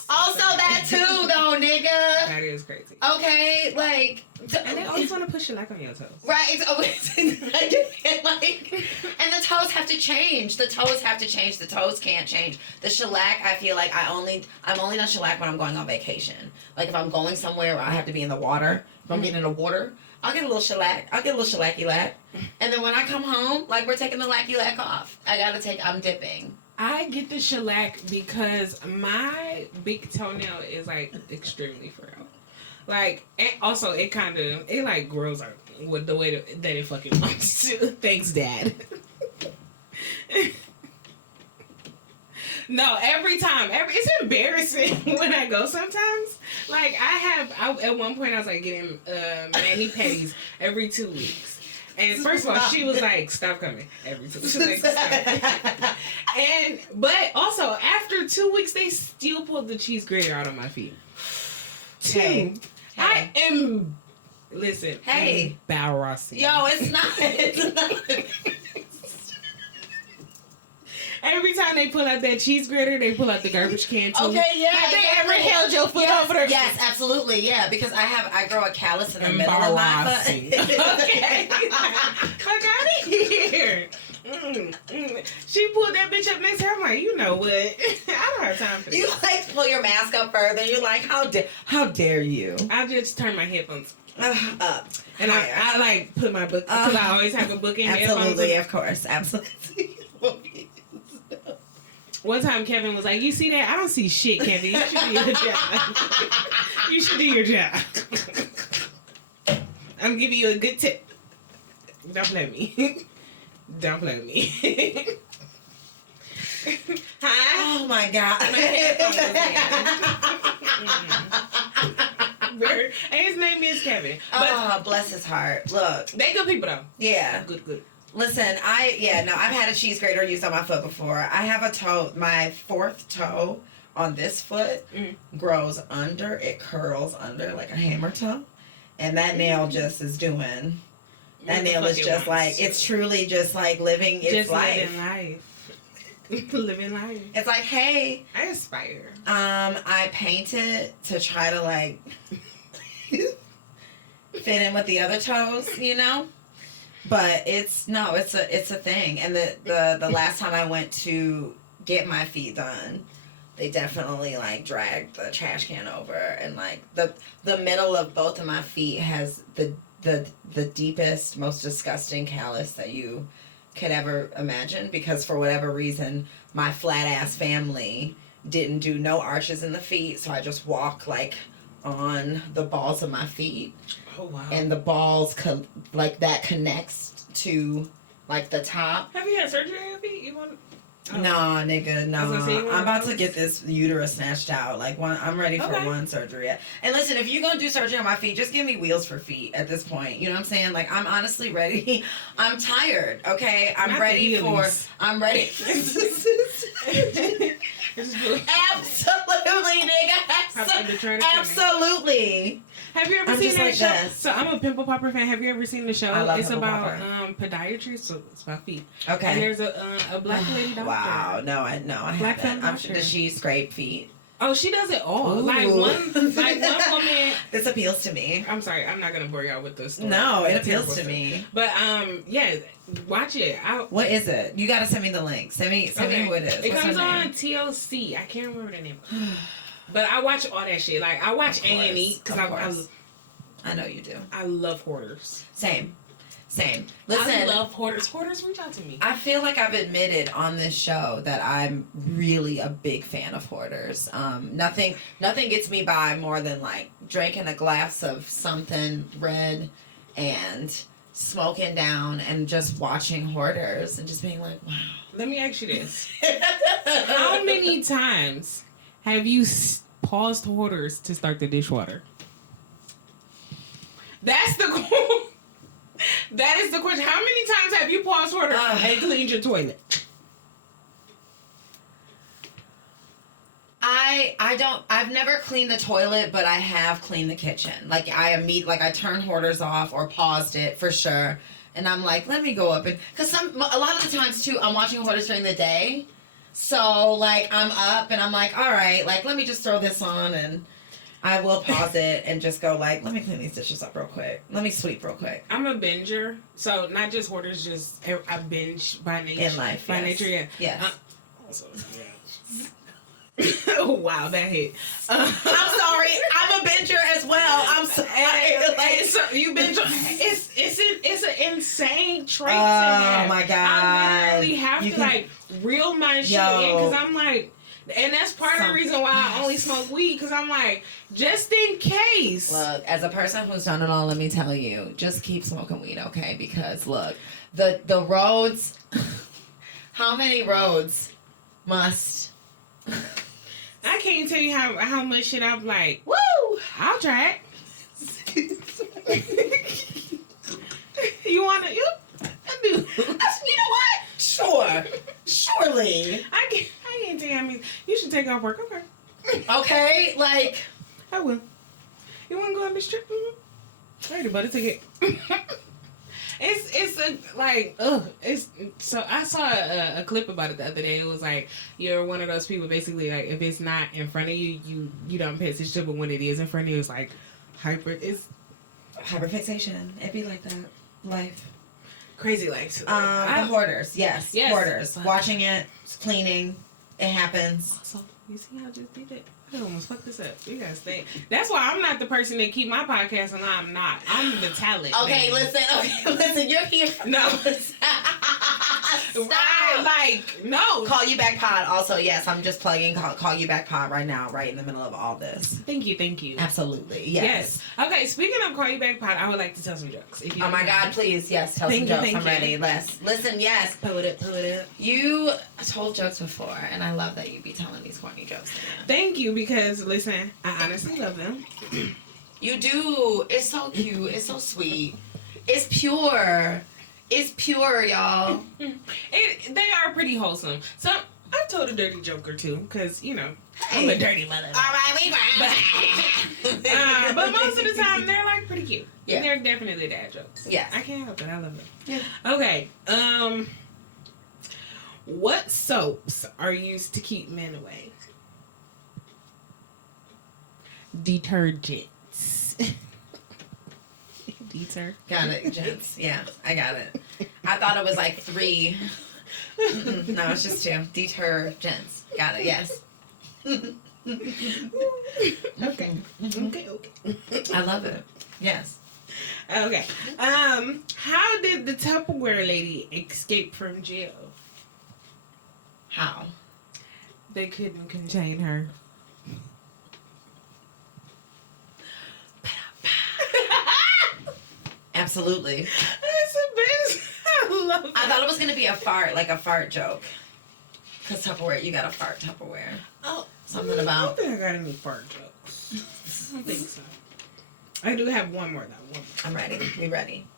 Also that too, though, nigga. That is crazy. Okay, like... And they always want to push shellac on your toes. Right, it's always... like, and the toes have to change. The toes can't change. The shellac, I feel like I'm only done shellac when I'm going on vacation. Like, if I'm going somewhere where I have to be in the water, if I'm getting in the water... I'll get a little shellac. I'll get a little shellacky-lack. And then when I come home, like, we're taking the lacky-lack off. I'm dipping. I get the shellac because my big toenail is, like, extremely frail. Like, and also, it like, grows out with the way that it fucking wants to. Thanks, Dad. No, every time. It's embarrassing when I go sometimes. Like, at one point, I was, like, getting mani-pedis every 2 weeks. And first of all, she was like, stop coming every 2 weeks. She was like, stop. But also, after 2 weeks, they still pulled the cheese grater out of my feet. Hey. I am... Listen. Hey. Embarrassing. Yo, it's not. Every time they pull out that cheese grater, they pull out the garbage can too. Okay, yeah. Have they ever held your foot over there? Yes, absolutely. absolutely, yeah, because I grow a callus in the middle of my foot. Okay. Fuck out of here. She pulled that bitch up next to her. I'm like, you know what? I don't have time for this. You like pull your mask up further. You're like, how dare you? I just turn my headphones Up. and I like put my book because I always have a book in absolutely, headphones. of course, absolutely. One time Kevin was like, you see that? I don't see shit, Kevin. You should do your job. You should do your job. I'm giving you a good tip. Don't play me. Don't play me. Hi. Oh my God. My headphones was in. And his name is Kevin. But bless his heart. Look. they good people though. Yeah. Good. Listen, I've had a cheese grater used on my foot before. I have a toe, my fourth toe on this foot grows under, it curls under like a hammer toe. And that nail just is doing, that nail is just like, it's truly just like living its just life. living life. Living life. It's like, hey, I aspire. I painted to try to like fit in with the other toes, you know? But it's a thing. And the last time I went to get my feet done, they definitely like dragged the trash can over, and like the middle of both of my feet has the deepest, most disgusting callus that you could ever imagine, because for whatever reason my flat ass family didn't do no arches in the feet, so I just walk like on the balls of my feet. Oh wow. And the balls like that connects to like the top. Have you had surgery on your feet? You want? Oh. Nah, nigga, no. I was gonna say, I'm about to get this uterus snatched out. Like I'm ready for one surgery. And listen, if you're gonna do surgery on my feet, just give me wheels for feet at this point. You know what I'm saying? Like I'm honestly ready. I'm tired. Okay, I'm ready for. Absolutely, nigga. Absolutely. Have you ever seen that show? So I'm a Pimple Popper fan. Have you ever seen the show? I love it's Pimple about Popper. podiatry, so it's about feet. Okay. And there's a black lady doctor. Wow. No, I Black haven't. I'm doctor. sure. Does she scrape feet? Oh, she does it all. Ooh. Like one woman. This appeals to me. I'm sorry, I'm not gonna bore y'all with this story. No, it appeals to me. But yeah, watch it. What is it? You gotta send me the link. Send me who it is. It What's comes her name? on TLC. I can't remember the name. But I watch all that shit. Like I watch A&E because I know you do. I love hoarders. Same. Listen, I love hoarders. Hoarders, reach out to me. I feel like I've admitted on this show that I'm really a big fan of hoarders. Nothing gets me by more than like drinking a glass of something red and smoking down and just watching hoarders and just being like, wow. Let me ask you this: how many times have you paused hoarders to start the dishwater? That's the that is the question. How many times have you paused hoarders and cleaned your toilet? I've never cleaned the toilet, but I have cleaned the kitchen. Like I turn hoarders off or paused it for sure. And I'm like, let me go up and, cause a lot of the times too, I'm watching hoarders during the day. So like I'm up and I'm like, all right, like let me just throw this on, and I will pause it and just go like, let me clean these dishes up real quick. Let me sweep real quick. I'm a binger, so not just hoarders, just I binge by nature. In life, by yes. nature, yeah. Yes. Also, yeah. Oh wow, that hit. I'm sorry, I'm a binger as well. I'm sorry. So you binge. It's an insane trait to Oh have. my God. I literally have to like reel my shit in because I'm like. And that's part of the reason why I only smoke weed, because I'm like, just in case. Look, as a person who's done it all, let me tell you, just keep smoking weed, okay? Because look, the roads, how many roads must... I can't tell you how much shit I'm like, woo! I'll try it. You want to? I do. You know what? Sure. Surely. I can't tell you how many. You should take off work. Okay. Okay, like... I will. You want to go on the strip? Alrighty, buddy, take it. It's a, like, ugh. It's so I saw a clip about it the other day. It was like you're one of those people basically like if it's not in front of you, you don't pay attention to it, but when it is in front of you, it's like it's hyperfixation. It'd be like that. Life. Crazy life. The hoarders. Yes. Hoarders. Watching it, cleaning. It happens. So you see how I just did it? I almost fucked this up. You gotta stay. That's why I'm not the person that keep my podcast, and I'm not. I'm the talent. Okay, listen. You're here. No. Right, like, no. Call You Back Pod. Also, yes, I'm just plugging Call You Back Pod right now, right in the middle of all this. Thank you. Absolutely. Yes. Okay, speaking of Call You Back Pod, I would like to tell some jokes. If you Oh my God, please, yes, tell some jokes. I'm ready. Listen, yes. Pull it up. You told jokes before, and I love that you be telling these corny jokes. Thank you, because, listen, I honestly love them. You do. It's so cute. It's so sweet. It's pure. It's pure, y'all. They are pretty wholesome. So, I've told a dirty joke or two, because, you know, I'm a dirty mother. All right, we but most of the time, they're, like, pretty cute. Yeah. They're definitely dad jokes. Yes. I can't help it. I love them. Yeah. Okay. What soaps are used to keep men away? Detergents. Got it, gents. Yeah, I got it. I thought it was like 3. No, it's just 2. Detergents. Got it, yes. Okay. I love it. Yes. Okay. How did the Tupperware lady escape from jail? How? They couldn't contain her. Absolutely. That's the best. I love it. I thought it was gonna be a fart joke. Cause Tupperware, you got a fart Tupperware. Oh, Something I about. don't think I got any fart jokes. I don't think so. I do have one more though. I'm ready. We ready?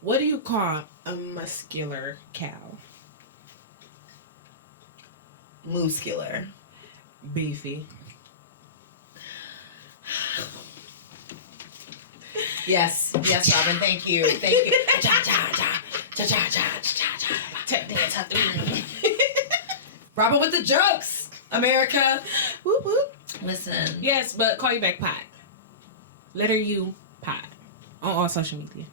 What do you call a muscular cow? Muscular. Beefy. Yes, Robyn. Thank you. Cha cha cha cha cha cha cha cha. Robyn with the jokes, America. Whoop whoop. Listen. Yes, but Call You Back Pod. Letter U Pod on all social media.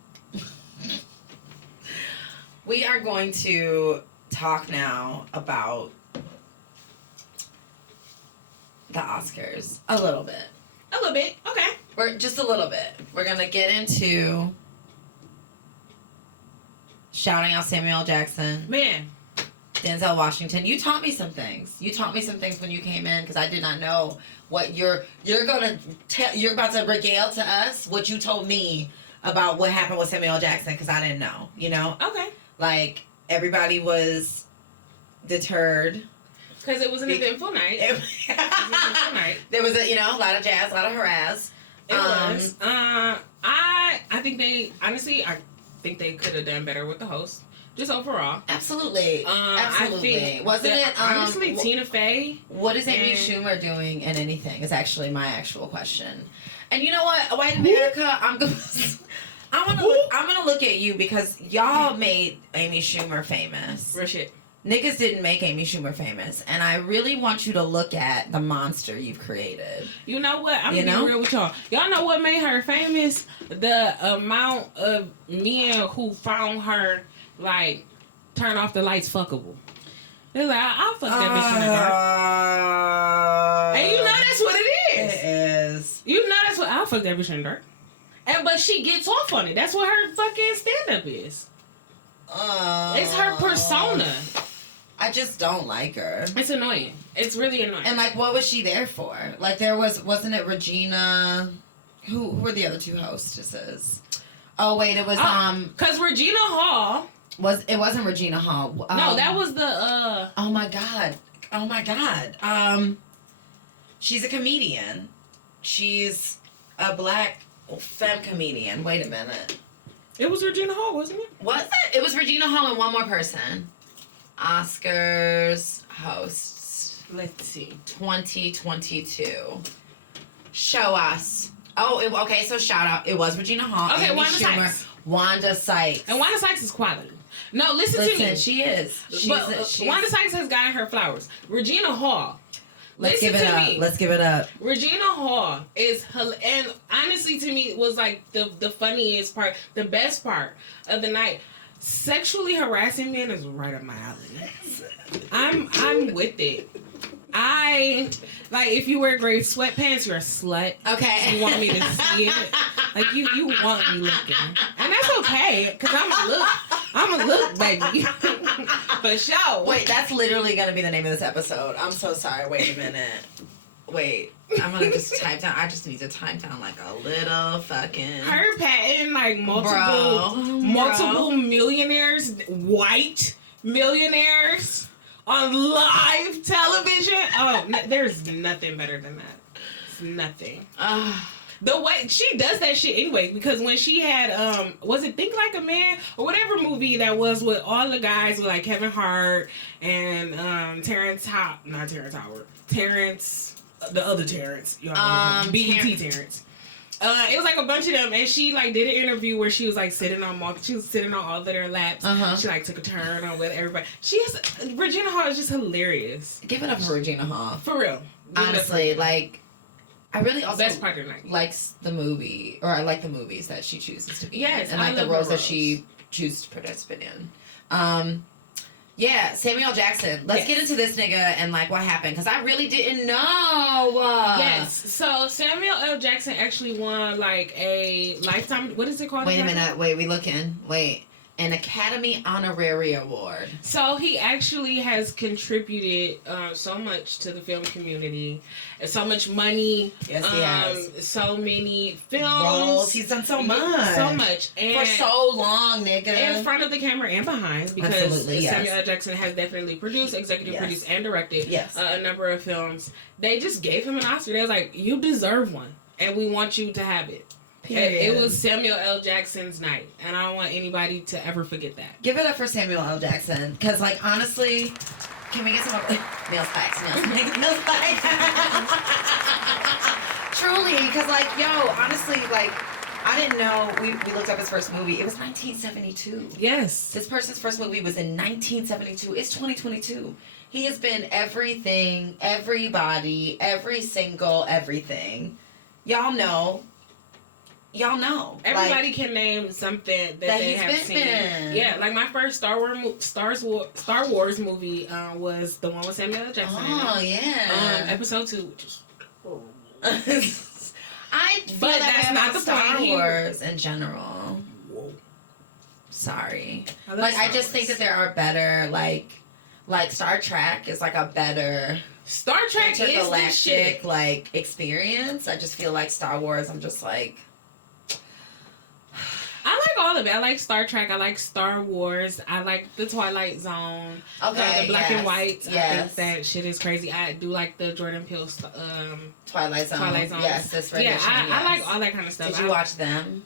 We are going to talk now about the Oscars a little bit. A little bit. Okay. We're just a little bit. We're gonna get into shouting out Samuel L. Jackson, Man. Denzel Washington. You taught me some things. You taught me some things when you came in because I did not know what you're about to regale to us what you told me about what happened with Samuel L. Jackson because I didn't know. You know, Okay. like everybody was deterred. Because it was an eventful night. There was a lot of jazz, a lot of harass. It was. I think they honestly I think they could have done better with the host. Just overall. Absolutely. Absolutely. I think Wasn't it honestly Tina Fey? What is Amy Schumer doing in anything is actually my actual question. And you know what? White America, I'm gonna look at you because y'all made Amy Schumer famous. Real shit. Niggas didn't make Amy Schumer famous, and I really want you to look at the monster you've created. You know what? I'm gonna be real with y'all. Y'all know what made her famous? The amount of men who found her, like, turn off the lights fuckable. They're like, I'll fuck that bitch in the dark. And you know that's what it is. It is. You know that's what, I'll fuck that bitch in the dark. But she gets off on it. That's what her fucking stand-up is. It's her persona. I just don't like her. It's annoying. It's really annoying. And like, what was she there for? Like, wasn't it Regina? Who were the other 2 hostesses? Oh wait, it was because Regina Hall wasn't Regina Hall. No, that was the Oh my god. She's a comedian. She's a black femme comedian. Wait a minute. It was Regina Hall, wasn't it? Was it? It was Regina Hall and one more person. Oscars hosts. Let's see. 2022. Show us. Oh, okay. So shout out. It was Regina Hall. Okay, Amy one of the Schumer. types. Wanda Sykes. And Wanda Sykes is quality. No, listen to me. She is. Wanda Sykes has gotten her flowers. Regina Hall. Let's give it up. Let's give it up. Regina Hall is, and honestly to me, was like the funniest part, the best part of the night. Sexually harassing men is right up my alley. I'm with it. Like, if you wear gray sweatpants, you're a slut. Okay. You want me to see it? Like, you want me looking. And that's okay, because I'm a look, baby. For sure. Wait, that's literally going to be the name of this episode. I'm so sorry. Wait a minute. Wait, I'm going to just type down. I just need to type down, like, a little fucking... Her patting, like, multiple millionaires, white millionaires... on live television. Oh, there's nothing better than that. It's nothing. The way she does that shit anyway, because when she had was it Think Like a Man or whatever movie that was with all the guys with like Kevin Hart and Terrence the other Terrence, BET Terrence. It was like a bunch of them, and she like did an interview where she was like sitting on all of their laps. She like took a turn on with everybody. Regina Hall is just hilarious. Give it up for Regina Hall. For real. Honestly, like, I really also best part of the night. Likes the movie, or I like the movies that she chooses to be in. And I like the roles that she chooses to participate in. Yeah, Samuel Jackson. Let's get into this nigga and like what happened, because I really didn't know. Yes. So Samuel L. Jackson actually won like a lifetime. What is it called? Wait a minute. Wait, we looking. Wait. An Academy Honorary Award. So he actually has contributed so much to the film community, and so much money. Yes, he has. So many films. Roles. He's done so much. So much. And for so long, nigga. In front of the camera and behind, because Samuel L. Jackson has definitely produced, executive produced, and directed a number of films. They just gave him an Oscar. They was like, you deserve one, and we want you to have it. It was Samuel L. Jackson's night, and I don't want anybody to ever forget that. Give it up for Samuel L. Jackson, because, like, honestly, can we get some meal spikes? Truly, because, like, honestly, like, I didn't know. We looked up his first movie. It was 1972. Yes. This person's first movie was in 1972. It's 2022. He has been everything, everybody, every single everything. Y'all know. Everybody can name something that they have seen. Yeah, like my first Star Wars movie was the one with Samuel L. Jackson. Oh, yeah. Episode 2, which is... I feel but that's not the Star point. Wars in general. Whoa. Sorry. I just think that there are better, like Star Trek is like a better... Star Trek is the shit. Like, experience. I just feel like Star Wars, I'm just like... I like all of it. I like Star Trek. I like Star Wars. I like the Twilight Zone. Okay, the black and white. Yes. I think that shit is crazy. I do like the Jordan Peele Twilight Zone. Yes, this rendition. Yeah, I like all that kind of stuff. Did you watch them?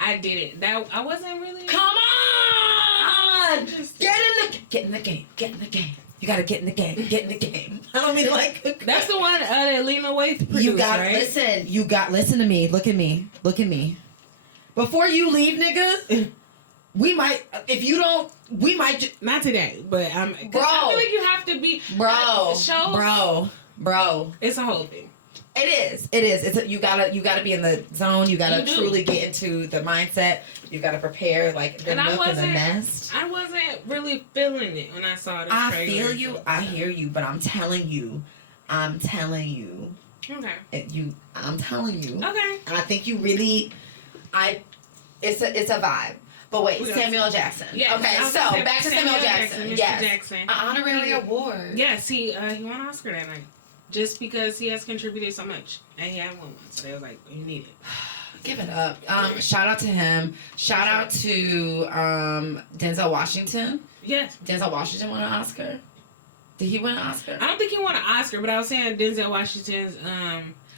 I didn't. I wasn't really. Come on! Get in the game. You gotta get in the game. Get in the game. I don't mean like. That's the one that Lena Waithe produced, You got right? listen to me. Look at me. Before you leave, nigga, we might. If you don't, we might. Not today, but bro. I feel like you have to be bro. It's a whole thing. It is. It's you gotta be in the zone. You gotta truly get into the mindset. You gotta prepare like the milk and the nest. I wasn't really feeling it when I saw this. I feel you. I hear you, but I'm telling you. Okay. I'm telling you. Okay. And I think you really. It's a vibe. But wait, Samuel Jackson. Yes, okay, so back to Samuel Jackson. Mr. Yes. Jackson. An honorary award. Yes, he won an Oscar that night. Just because he has contributed so much. And he had won one. So they was like, you need it. Give it up. Shout out to him. Shout out to Denzel Washington. Yes. Denzel Washington won an Oscar. Did he win an Oscar? I don't think he won an Oscar, but I was saying Denzel Washington's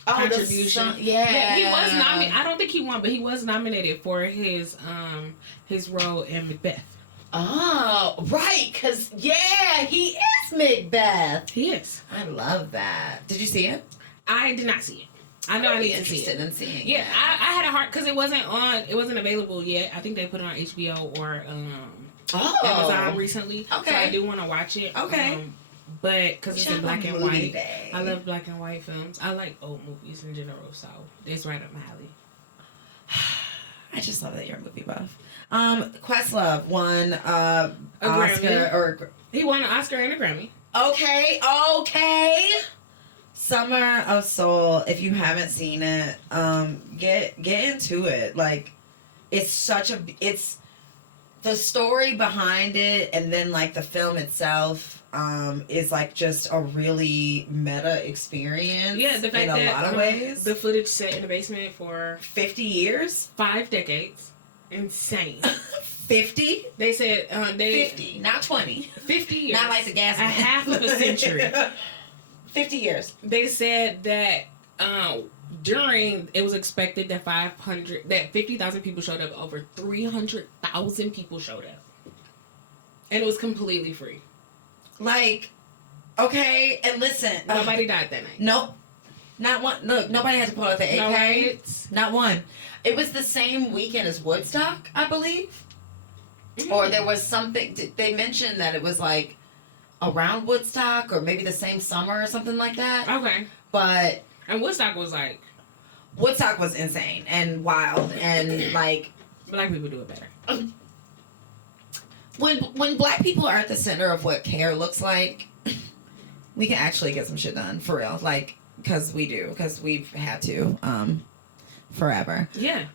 contribution. He was nominated. I don't think he won, but he was nominated for his role in Macbeth. Oh, right, because, he is Macbeth. He is. I love that. Did you see it? I did not see it. I know I need to see interested it. in seeing. Yeah, it. I had a hard because it wasn't available yet. I think they put it on HBO or Amazon recently. Okay. So I do want to watch it. Okay. But because it's in black and white, day. I love black and white films. I like old movies in general, so it's right up my alley. I just love that you're a movie buff. Questlove won A Oscar Grammy. He won an Oscar and a Grammy. Okay. Summer of Soul. If you haven't seen it, get into it. Like, it's the story behind it, and then like the film itself. Is like just a really meta experience. Yeah, the fact in a lot of ways. The footage set in the basement for 50 years, 5 decades, insane. 50. They said 50, not 20. 50 years, not like the gas. A half of a century. 50 years. They said that during it was expected that 50,000 people showed up. Over 300,000 people showed up, and it was completely free. Like, okay, and listen. Nobody died that night. Nope. Not one. Look, nobody had to pull out the AK. No riots. Not one. It was the same weekend as Woodstock, I believe. Mm-hmm. Or there was something. They mentioned that it was like around Woodstock, or maybe the same summer or something like that. Okay. But. And Woodstock was like. Woodstock was insane and wild and like. Black people do it better. When black people are at the center of what care looks like, we can actually get some shit done for real. Like, because we've had to, forever. Yeah.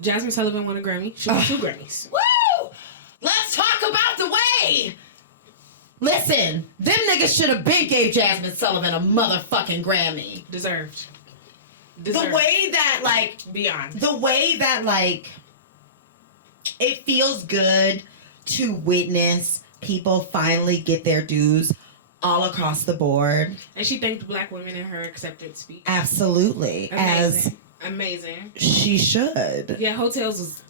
Jasmine Sullivan won a Grammy. She won 2 Grammys. Woo! Let's talk about the way. Listen, them niggas should have been gave Jasmine Sullivan a motherfucking Grammy. Deserved. The way that like beyond. The way that like it feels good to witness people finally get their dues all across the board. And she thanked black women in her acceptance speech. Absolutely. Amazing. She should. Yeah, Hotels was,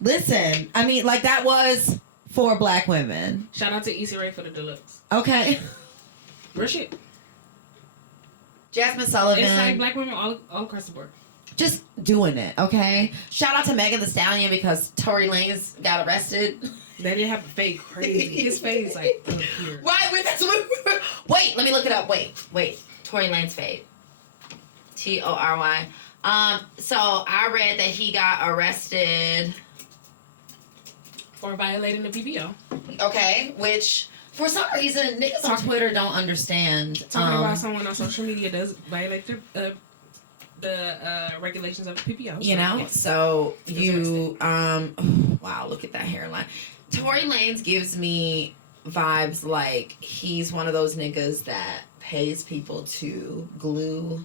Listen, like that was for black women. Shout out to Issa Rae for the deluxe. Okay. Real shit. Jasmine Sullivan. It's like black women all across the board. Just doing it, okay? Shout out to Megan Thee Stallion because Tory Lanez got arrested. They didn't have a fade crazy. His fade like up here. Right, wait, let me look it up. Wait. Tory Lanez fade. Tory. So I read that he got arrested for violating the PPO. Okay, which for some reason niggas on Twitter don't understand. Talking about someone on social media does violate the regulations of the PPO. You know, yes. So you wow, look at that hairline. Tory Lanez gives me vibes like he's one of those niggas that pays people to glue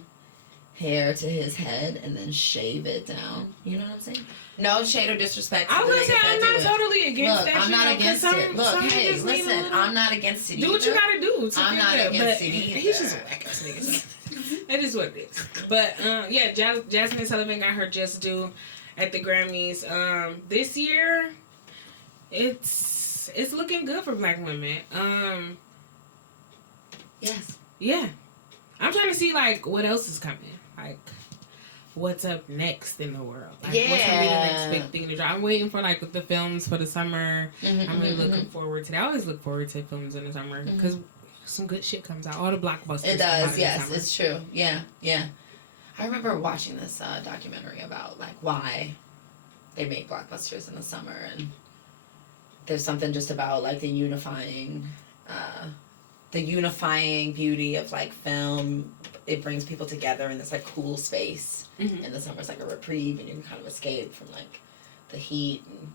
hair to his head and then shave it down. You know what I'm saying? No shade or disrespect. I was gonna say I'm not totally against that. I'm not against it. Look, hey, listen, I'm not against it either. Do what you gotta do. I'm not against it either. He's just whack ass niggas. That is what it is. But yeah, Jasmine Sullivan got her just due at the Grammys. This year, it's looking good for black women. Yes. Yeah. I'm trying to see like what else is coming. Like what's up next in the world. Like, what's gonna be the next big thing to drop. I'm waiting for like the films for the summer. I'm really looking forward to that. I always look forward to films in the summer because some good shit comes out. All the blockbusters. It does. Yes, it's true. Yeah. I remember watching this documentary about like why they make blockbusters in the summer, and there's something just about like the unifying beauty of like film. It brings people together in this like cool space. In the summer, it's like a reprieve, and you can kind of escape from like the heat. And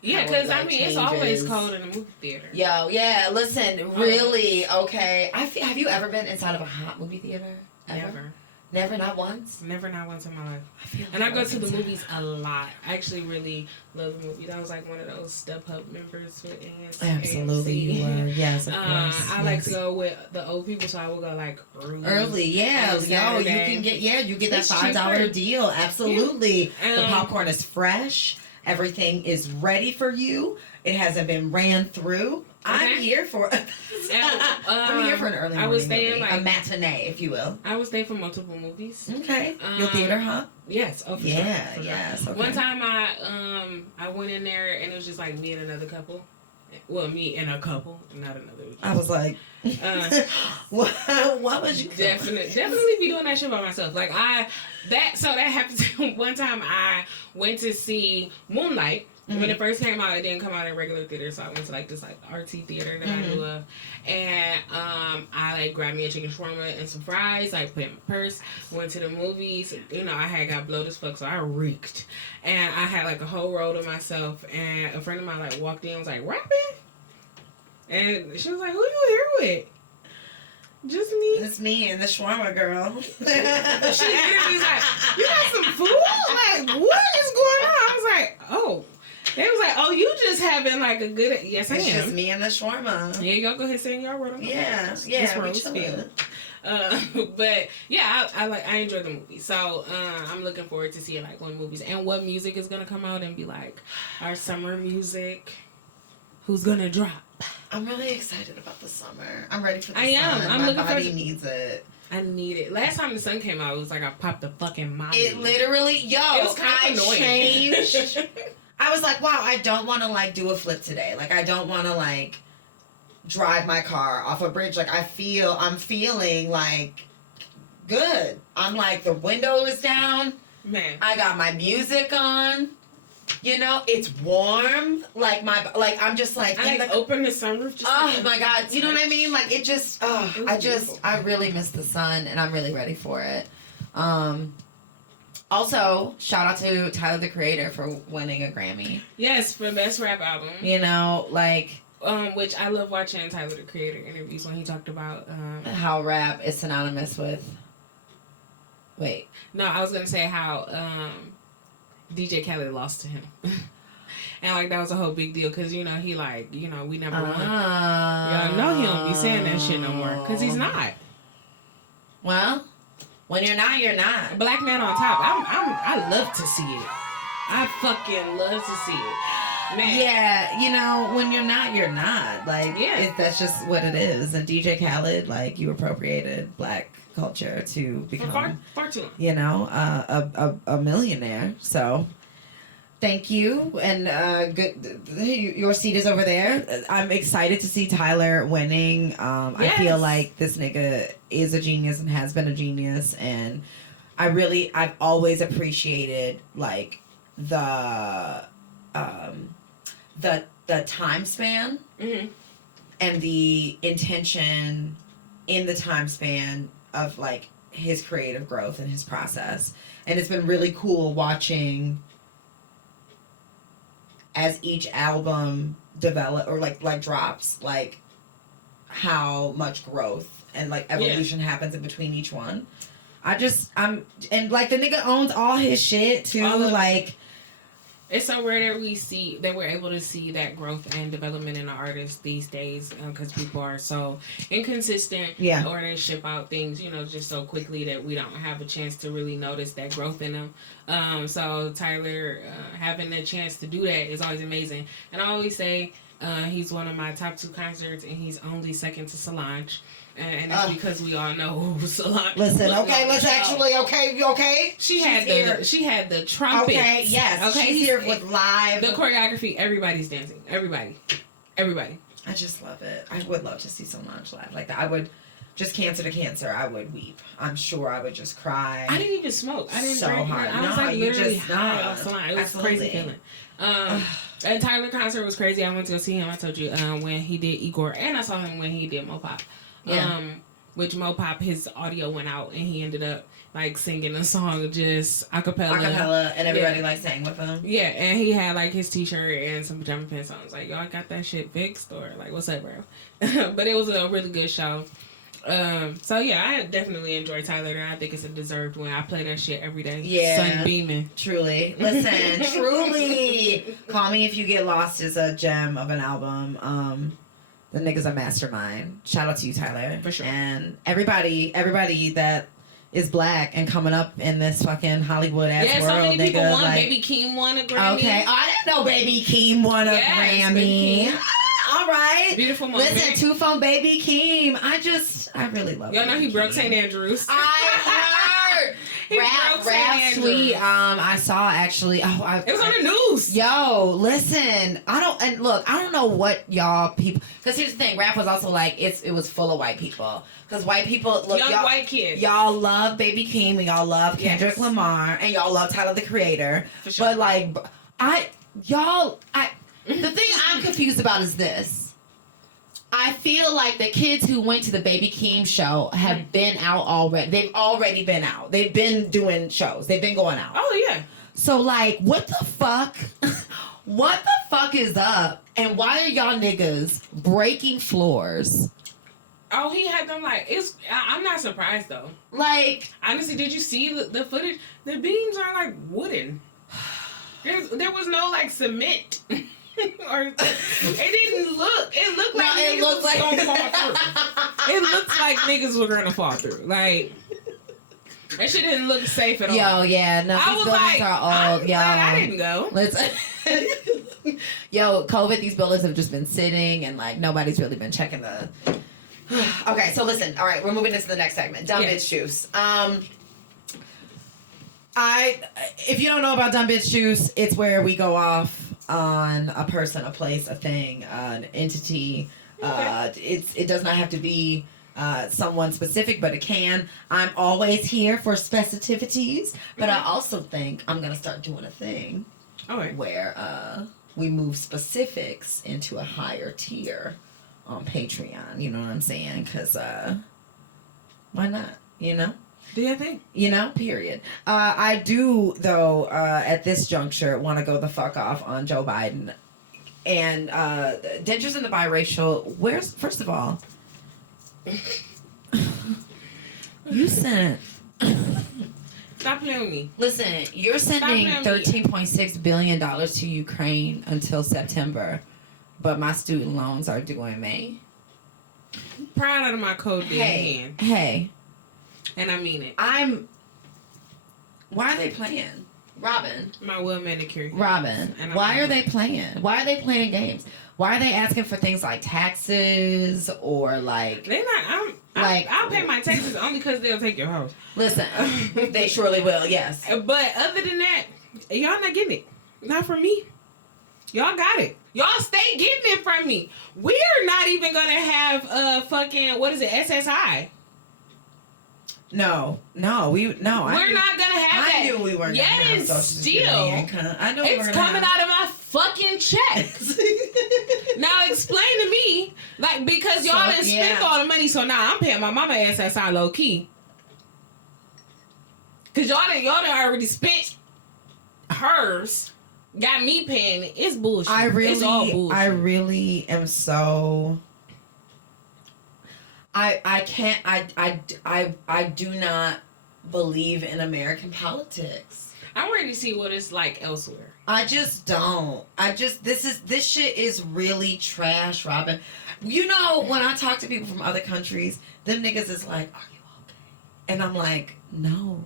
yeah, because I mean, it's always cold in a movie theater. Yo, yeah. Listen, really, okay. Have you ever been inside of a hot movie theater? Ever? Never, not once. Never, not once in my life. I feel. And I go to the movies a lot. I actually really love the movie. That was like one of those StubHub members with AMC. Absolutely, you were. Yes, of course. I like to go with the old people, so I will go like early. Yeah. Yo, you can get you get that $5 deal. Absolutely. The popcorn is fresh. Everything is ready for you. It hasn't been ran through. I'm here for I'm here for an early morning I would stay movie. like A matinee, if you will. I would stay for multiple movies. Okay. Your theater hop? Yes. Oh, for yeah, sure. yes. Okay. One time I went in there and it was just like me and another couple. Well, me and a couple, not another. I was like, what was you definitely be doing that shit by myself. Like that happened one time. I went to see Moonlight. Mm-hmm. When it first came out, it didn't come out in regular theater, so I went to like this like artsy theater that I knew of, and I like grabbed me a chicken shawarma and some fries, like put it in my purse, went to the movies. You know, I had got blowed as fuck, so I reeked, and I had like a whole row to myself. And a friend of mine like walked in, and was like, "Robyn," and she was like, "Who you here with?" Just me. It's me and the shawarma girl. She was like, "You got some food? Like, what is going on?" I was like, "Oh." They was like, "Oh, you just having like a good..." Yes, I am. It's just me and the shawarma. Yeah, y'all go ahead and say your word. Yeah, we chilling. But yeah, I enjoy the movie, so I'm looking forward to seeing like what movies and what music is gonna come out and be like our summer music. Who's gonna drop? I'm really excited about the summer. I'm ready for the sun. I am. I'm My looking body needs it. I need it. Last time the sun came out, it was like I popped the fucking molly. It literally, it was kind of annoying. Changed. I was like, wow, I don't want to like do a flip today. Like, I don't want to like drive my car off a bridge. Like, I'm feeling like good. I'm like, the window is down. Man. I got my music on. You know, it's warm. I'm just like, I open the sunroof. My God. You know what I mean? Like, it just, I really miss the sun and I'm really ready for it. Also, shout out to Tyler, the Creator, for winning a Grammy. Yes, for Best Rap Album. You know, like... which I love watching Tyler, the Creator interviews when he talked about... how rap is synonymous with... Wait. No, I was going to say how DJ Khaled lost to him. And, like, that was a whole big deal because, you know, he, like, you know, we never won. Y'all know he don't be saying that shit no more because he's not. Well... When you're not, you're not. Black man on top. I love to see it. I fucking love to see it. Man. Yeah, you know, when you're not, you're not. Like, yeah. That's just what it is. And DJ Khaled, like, you appropriated black culture to become, far too long. You know, a millionaire. So, thank you. And good. Your seat is over there. I'm excited to see Tyler winning. Yes. I feel like this nigga is a genius and has been a genius. And I've always appreciated, like, the time span and the intention in the time span of like his creative growth and his process. And it's been really cool watching as each album develop or like drops, like how much growth and like evolution happens in between each one. And like the nigga owns all his shit too. Like, it's so rare that we're able to see that growth and development in the artists these days because people are so inconsistent or they ship out things, you know, just so quickly that we don't have a chance to really notice that growth in them. So Tyler having the chance to do that is always amazing. And I always say he's one of my top 2 concerts and he's only second to Solange. And it's because we all know who Solange. Listen, okay, let's actually, okay, you okay? She had the trumpet. Okay, yes. Okay, she's here with live. The choreography, everybody's dancing. Everybody. I just love it. I would love to see Solange live like that. I would, just cancer to cancer, I would weep. I'm sure I would just cry. I didn't even smoke. I didn't drink. Hard. I was like literally high off Solange. It was a crazy feeling. And Tyler concert was crazy. I went to go see him. I told you when he did Igor, and I saw him when he did Mopop. Which Mopop, his audio went out and he ended up like singing a song just acapella. And everybody like sang with him. Yeah, and he had like his t-shirt and some pajama pants on. I was like, yo, I got that shit fixed, or like, what's up, bro? But it was a really good show. So yeah, I definitely enjoy Tyler, and I think it's a deserved win. I play that shit every day. Yeah. Sun beaming. Truly. Listen, truly. Call Me If You Get Lost is a gem of an album. The nigga's a mastermind. Shout out to you, Tyler. For sure. And everybody that is black and coming up in this fucking Hollywood ass world. Yeah, so many people won. Like, Baby Keem won a Grammy. Okay. I didn't know Baby Keem won a Grammy. All all right. Beautiful moment. Listen, two-phone baby Keem. I really love Y'all know he Baby broke Keem. St. Andrews. I heard. He broke St. Rap Andrews. tweet. I saw actually. It was on the news. Yo, listen. I don't know what y'all people. Because here's the thing. Rap was also like it was full of white people. Because white people look. Young white kids. Y'all love Baby Keem and y'all love Kendrick Yes. Lamar and y'all love Tyler the Creator. For sure. But like, the thing I'm confused about is this. I feel like the kids who went to the Baby Keem show have been out already. They've already been out. They've been doing shows. They've been going out. Oh yeah. So like, what the fuck? What the fuck is up? And why are y'all niggas breaking floors? Oh, he had them like I'm not surprised though. Like, Honestly, did you see the footage? The beams are like wooden. There was no like cement. Or it didn't look. It looked like niggas was gonna fall through. It looks like niggas were gonna fall through. Like that shit didn't look safe at all. Yo, yeah, no, I these was buildings like, are old. I'm Yo, glad I didn't go. Let's. Yo, COVID. These buildings have just been sitting, and like nobody's really been checking the. Okay, so listen. All right, we're moving into the next segment. Dumb bitch juice. If you don't know about Dumb Bitch Juice, it's where we go off on a person, a place, a thing, an entity. It does not have to be someone specific, but it can. I'm always here for specificities, but I also think I'm gonna start doing a thing where we move specifics into a higher tier on Patreon. You know what I'm saying? Because why not? You know. Do you think? You know, period. I do, though, at this juncture, want to go the fuck off on Joe Biden. And Dentures in the Biracial, first of all, you sent... Stop playing with me. Listen, you're sending $13.6 billion to Ukraine until September, but my student loans are due in May. Proud of my code hand. Hey. And I mean it. Why are they playing? Robyn. My well manicured. Robyn. Why are they playing? Why are they playing games? Why are they asking for things like taxes or like... They're not... I'll pay my taxes only because they'll take your house. Listen, they surely will, yes. But other than that, y'all not getting it. Not from me. Y'all got it. Y'all stay getting it from me. We're not even going to have SSI. No, we're not gonna have that. I knew we weren't. Yet gonna and have still, I know it's coming out of my fucking checks. Now explain to me, like, because y'all didn't spend all the money, so now I'm paying my mama SSI low key. Cause y'all done already spent hers, got me paying it. It's bullshit. It's all bullshit. I really am so. I can't. I do not believe in American politics. I'm ready to see what it's like elsewhere. I just don't. This shit is really trash, Robyn. You know, when I talk to people from other countries, them niggas is like, "Are you okay?" And I'm like, "No."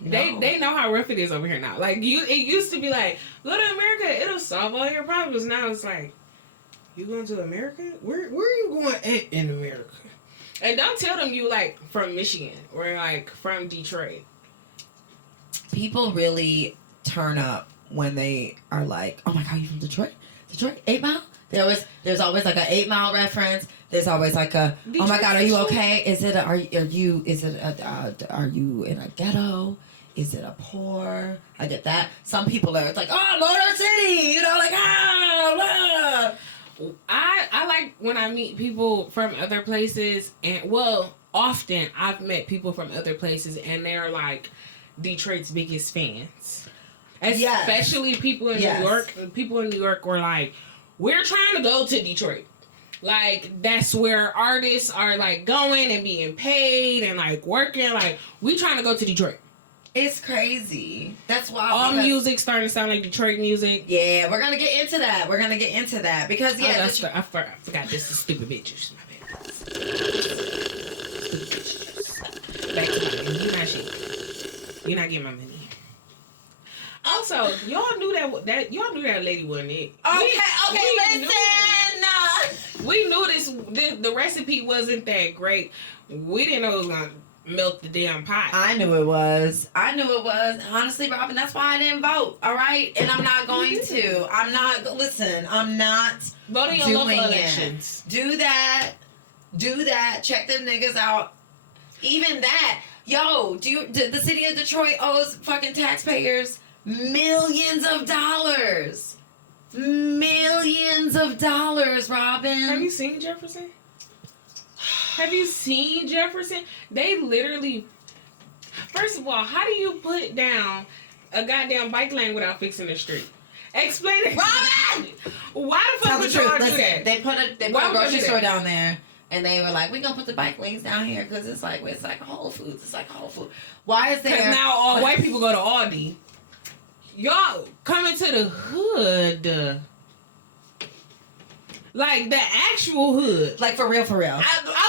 They know how rough it is over here now. Like it used to be like, go to America, it'll solve all your problems. Now it's like, you going to America? Where are you going in America? And don't tell them you like from Michigan or like from Detroit. People really turn up when they are like, "Oh my God, you from Detroit? Detroit, 8 Mile?" There's always like a 8 Mile reference. There's always like a, Detroit, "Oh my God, are you okay? Are you in a ghetto? Is it a poor?" I get that. Some people are like, "Oh, Motor City," you know, like I like when I meet people from other places, and often I've met people from other places, and they're like Detroit's biggest fans. Especially people in New York. People in New York were like, "We're trying to go to Detroit. Like, that's where artists are like going and being paid and like working. Like, we trying to go to Detroit." It's crazy. That's why all music starting to sound like Detroit music. Yeah, we're gonna get into that. Because I forgot this is stupid bitches. My bad. Back to my money. You're not shit. You're not getting my money. Also, y'all knew that lady wasn't it. Okay, listen. We knew the recipe wasn't that great. We didn't know it was gonna melt the damn pot. I knew it was. Honestly, Robyn, that's why I didn't vote. All right, and I'm not going to. I'm not. Listen, I'm not Vote in your local elections. Do that. Check them niggas out. Even that. Yo, the city of Detroit owes fucking taxpayers millions of dollars. Millions of dollars, Robyn. Have you seen Jefferson? They literally. First of all, how do you put down a goddamn bike lane without fixing the street? Explain it, Robyn. Why the fuck would y'all do that? They put a grocery store down there, and they were like, "We're gonna put the bike lanes down here because it's like Whole Foods. It's like Whole Foods. Why is there?" Because now all white people go to Aldi. Y'all coming to the hood. Like the actual hood. Like for real. I was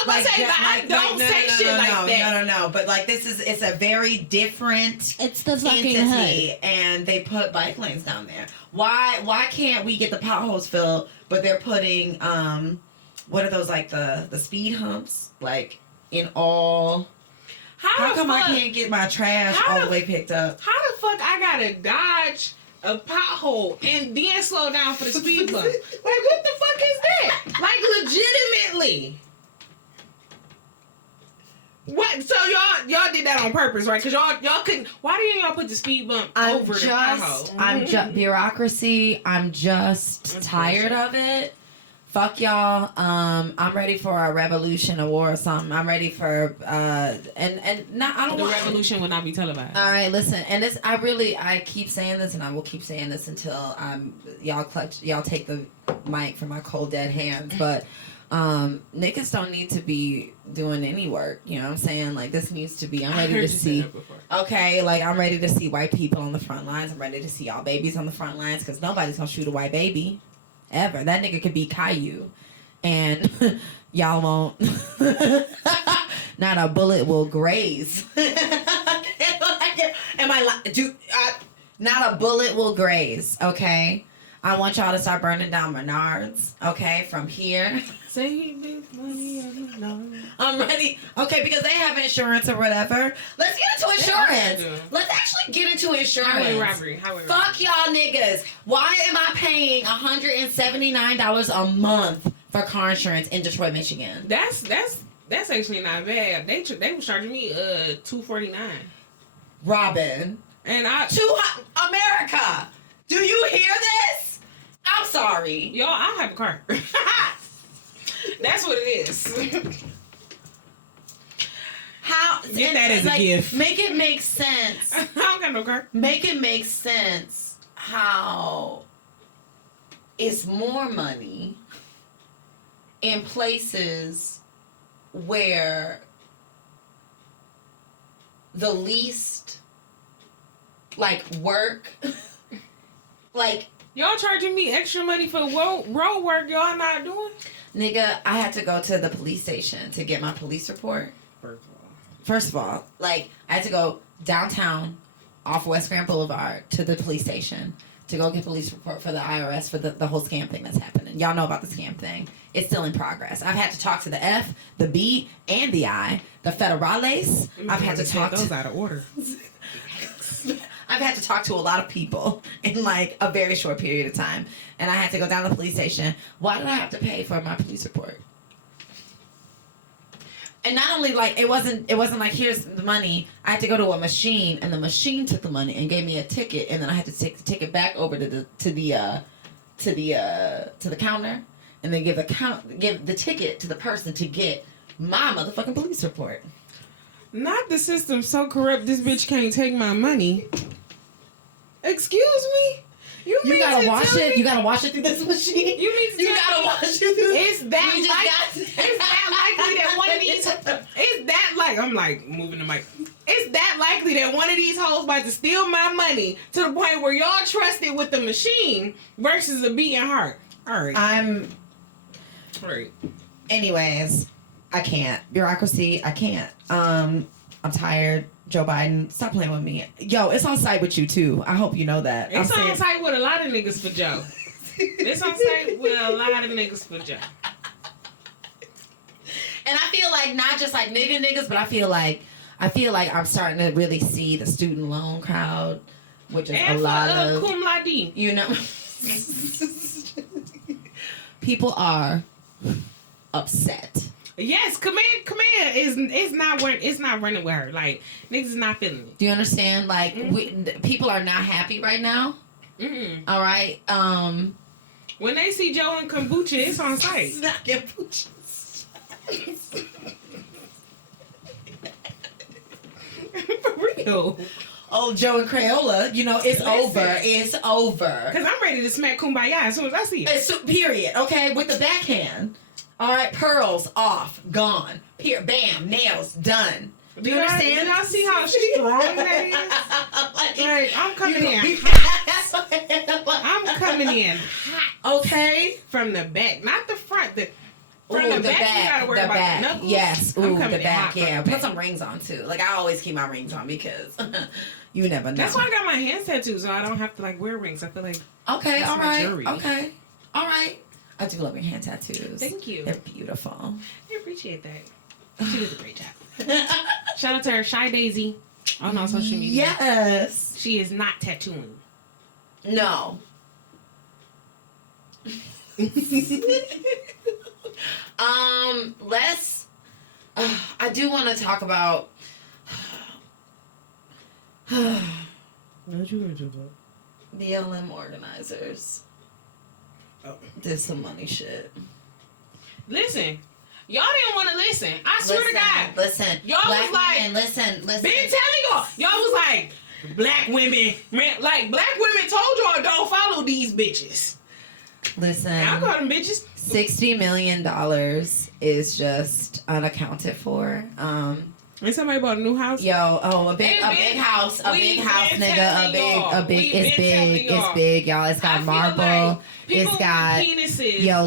about to say, but I don't say shit like that. No. But like it's a very different It's the fucking entity, hood. and they put bike lanes down there. Why can't we get the potholes filled? But they're putting what are those, like the speed humps, like in all. How come I can't get my trash all the way picked up? How the fuck I gotta dodge a pothole and then slow down for the speed bump? Like, what the fuck is that? Like, legitimately. What? So y'all did that on purpose, right? Because y'all couldn't. Why didn't y'all put the speed bump over the pothole? I'm just bureaucracy. I'm just tired of it. Fuck y'all. I'm ready for a revolution, a war or something. I'm ready for and not. I don't. The want revolution will not be televised. All right, listen, and this I keep saying this, and I will keep saying this until y'all take the mic from my cold dead hands. But niggas don't need to be doing any work. You know what I'm saying? Like, this needs to be. I'm ready to see. Okay, like, I'm ready to see white people on the front lines. I'm ready to see all babies on the front lines, because nobody's gonna shoot a white baby. Ever. That nigga could be Caillou. And y'all won't. Not a bullet will graze. Not a bullet will graze, okay? I want y'all to start burning down Menards, okay, from here. Save this money and Menards. I'm ready. Okay, because they have insurance or whatever. Let's get into insurance. Let's actually get into insurance. Highway robbery. Fuck y'all niggas. Why am I paying $179 a month for car insurance in Detroit, Michigan? That's actually not bad. They was charging me $249. Robyn. And America. Do you hear this? I'm sorry. Y'all, I don't have a car. That's what it is. How? Get that as a gift. Make it make sense. I don't got no car. Make it make sense how it's more money in places where the least, like, work, like... Y'all charging me extra money for road work y'all not doing? Nigga, I had to go to the police station to get my police report. First of all, like, I had to go downtown off West Grand Boulevard to the police station to go get police report for the IRS for the whole scam thing that's happening. Y'all know about the scam thing. It's still in progress. I've had to talk to the F, the B, and the I, the federales. I've had to talk to... those out of order. I've had to talk to a lot of people in, like, a very short period of time. And I had to go down to the police station. Why did I have to pay for my police report? And not only, like, it wasn't like, here's the money. I had to go to a machine, and the machine took the money and gave me a ticket, and then I had to take the ticket back over to the counter, and then give the ticket to the person to get my motherfucking police report. Not the system so corrupt this bitch can't take my money. Excuse me? You gotta wash it. You gotta wash it through this machine. You mean to you gotta wash it through. It's that likely that one of these. It's that like I'm like moving the mic. It's that likely that one of these hoes about to steal my money to the point where y'all trust it with the machine versus a beating heart. All right. All right. Anyways, I can't. Bureaucracy. I can't. I'm tired. Joe Biden, stop playing with me. Yo, it's on site with you too. I hope you know that. It's on site with a lot of niggas for Joe. It's on site with a lot of niggas for Joe. And I feel like not just like niggas, but I feel like I'm starting to really see the student loan crowd, which is and a lot of cum laude. you know. People are upset. Yes, command is not running with her. Like niggas is not feeling it. Do you understand? Like people are not happy right now. Mm-hmm. All right. When they see Joe and kombucha, it's on site. It's not kombucha. For real. Oh, Joe and Crayola, you know, it's over. It's over. Because I'm ready to smack kumbaya as soon as I see it. Period. Okay, with the backhand. All right, pearls off, gone. Bam, nails done. Do you understand? Did y'all see how strong that is? Like, I'm coming in. I'm coming in hot. Okay. From the back, not the front. From Ooh, the back, you gotta worry about the knuckles. Yes, I'm ooh, coming the in back, hot from yeah. the Put back. some rings on, too. Like, I always keep my rings on because you never know. That's why I got my hands tattooed, so I don't have to, like, wear rings. I feel like okay, that's all my right, jewelry. okay, all right. I do love your hand tattoos. Thank you. They're beautiful. I appreciate that. She did a great job. Shout out to her, Shy Daisy, on all social media. Yes. She is not tattooing. No. Let's. I do want to talk about. What you gonna do about? BLM organizers did some money shit. Listen, y'all didn't want to listen. I swear to God. Listen. Y'all Black was like, women, listen. been telling y'all was like, black women, man, like black women told y'all don't follow these bitches. Listen. I call them bitches. $60 million is just unaccounted for. And somebody bought a new house. Yo, a big house, nigga, it's big, y'all. It's got marble. Like it's got penises. Yo,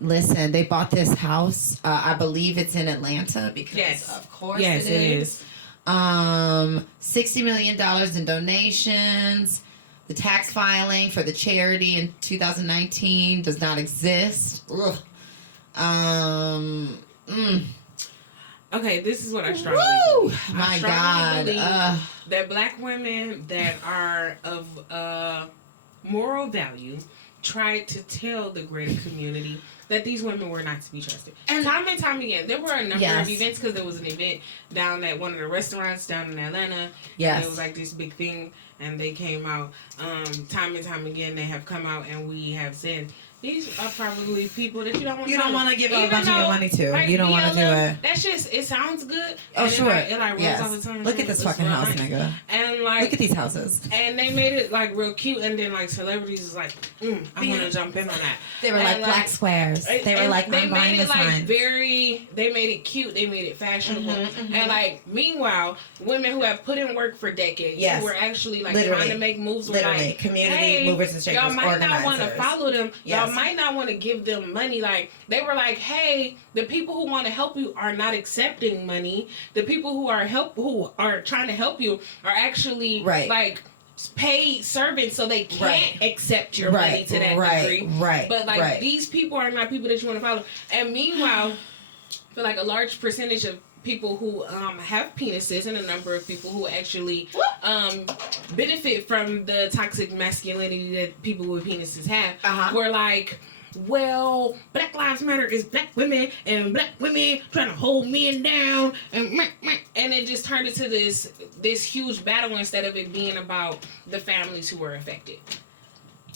listen. They bought this house. I believe it's in Atlanta because of course it is. $60 million in donations. The tax filing for the charity in 2019 does not exist. Ugh. Okay, this is what I strongly believe. My God. That black women that are of moral value tried to tell the greater community that these women were not to be trusted. And time again, there were a number of events because there was an event down at one of the restaurants down in Atlanta. Yes. And it was like this big thing, and they came out. Time and time again, they have come out, and we have said, these are probably people that you don't want to. You don't want to give a bunch of your money to. Like, you don't want to do it. That's just, it sounds good. Oh, sure. It like rolls off the tongue. Look at this fucking house, nigga. And like, look at these houses. And they made it like real cute, and then like celebrities is like, I want to jump in on that. They were like black squares. They were like, I'm buying this one. They made it cute. They made it fashionable. And like, meanwhile, women who have put in work for decades, who were actually like trying to make moves, were like, community movers and shakers, y'all might not want to follow them. Yes. Y'all might not want to give them money. Like, they were like, hey, the people who want to help you are not accepting money. The people who are trying to help you are actually like paid servants, so they can't accept your money to that degree. But like these people are not people that you want to follow. And meanwhile, I feel like a large percentage of people who have penises and a number of people who actually benefit from the toxic masculinity that people with penises have were like, well, Black Lives Matter is black women and black women trying to hold men down, and it just turned into this huge battle instead of it being about the families who were affected.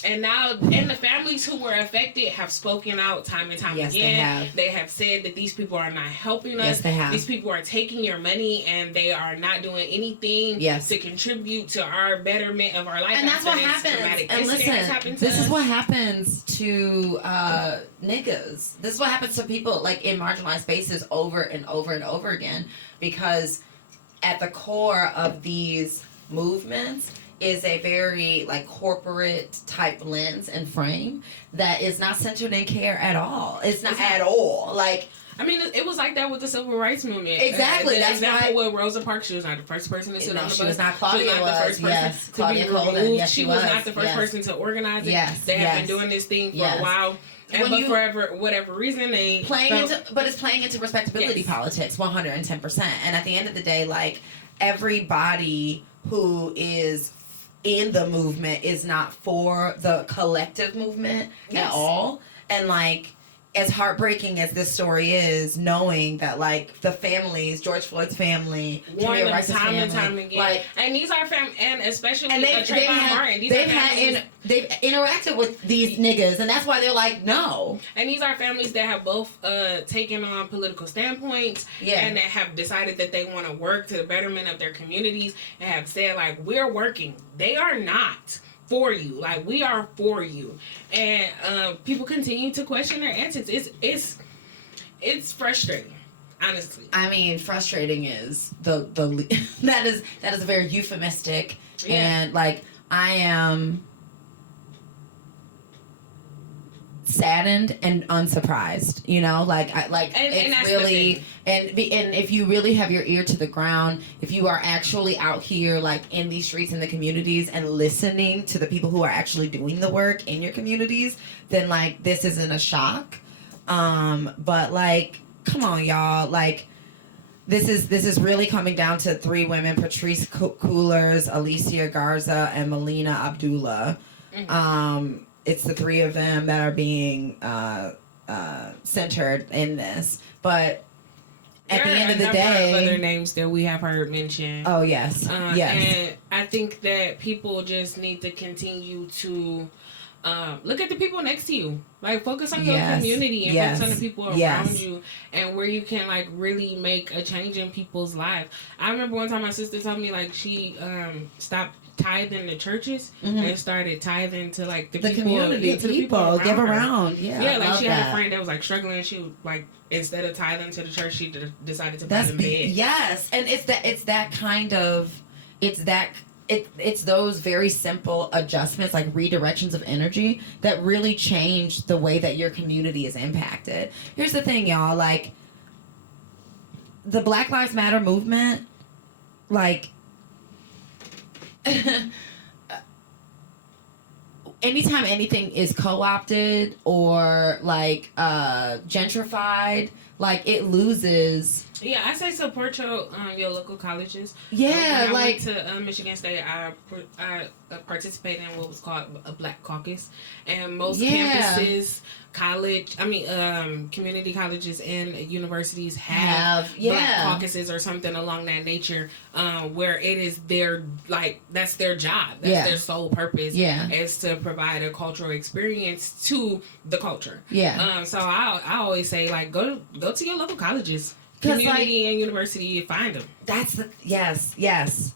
And now, the families who were affected have spoken out time and time again. They have said that these people are not helping us. Yes, they have. These people are taking your money, and they are not doing anything to contribute to our betterment of our life. And that's what happens. And listen, this is what happens to niggas. This is what happens to people like in marginalized spaces over and over and over again. Because at the core of these movements is a very like corporate type lens and frame that is not centered in care at all. It's not at all. Like I mean, it was like that with the civil rights movement. Exactly. That's example why. with Rosa Parks. She was not the first person to sit on the bus. She was not. Claudia she was not the first person yes. to Claudia be Colvin. removed. Yes, she was not the first person to organize it. Yes. They have been doing this thing for a while. And for whatever reason, but it's playing into respectability politics, 110%. And at the end of the day, like, everybody who is in the movement is not for the collective movement at all. And, like, as heartbreaking as this story is, knowing that, like, the families, George Floyd's family, warn them time and time again, like, and these are and especially Trayvon Martin, they've interacted with these niggas, and that's why they're like, no. And these are families that have both taken on political standpoints, and that have decided that they want to work to the betterment of their communities, and have said, like, we're working. They are not for you, like, we are for you, and people continue to question their antics. It's frustrating, honestly. I mean, frustrating is the that is very euphemistic, and, like, I am saddened and unsurprised, you know, like, it's really, and if you really have your ear to the ground, if you are actually out here, like, in these streets, in the communities, and listening to the people who are actually doing the work in your communities, then, like, this isn't a shock. But, like, come on, y'all, like, this is really coming down to three women: Patrice Coolers, Alicia Garza, and Melina Abdullah. Mm-hmm. It's the three of them that are being centered in this. But at the end of the day, other names that we have heard mentioned. Oh, yes. Yes. And I think that people just need to continue to look at the people next to you. Like, focus on your community and focus on the people around you, and where you can, like, really make a change in people's lives. I remember one time my sister told me, like, she stopped tithing to churches and started tithing to, like, the people, community, to the people give her. around. Yeah, like, she had a friend that was, like, struggling. She would, like, instead of tithing to the church, she decided to buy them bed. Yes, and it's those very simple adjustments, like redirections of energy, that really change the way that your community is impacted. Here's the thing, y'all, like, the Black Lives Matter movement, like, anytime anything is co-opted or, like, gentrified, like, it loses. Yeah, I say support your local colleges. Yeah, when I like, went to Michigan State, I participated in what was called a Black Caucus, and most campuses, community colleges and universities have Black caucuses or something along that nature, where it is their, like, that's their job, that's their sole purpose, is to provide a cultural experience to the culture. So I always say, like, go to your local colleges. Community, like, and university, find them. That's the yes. Those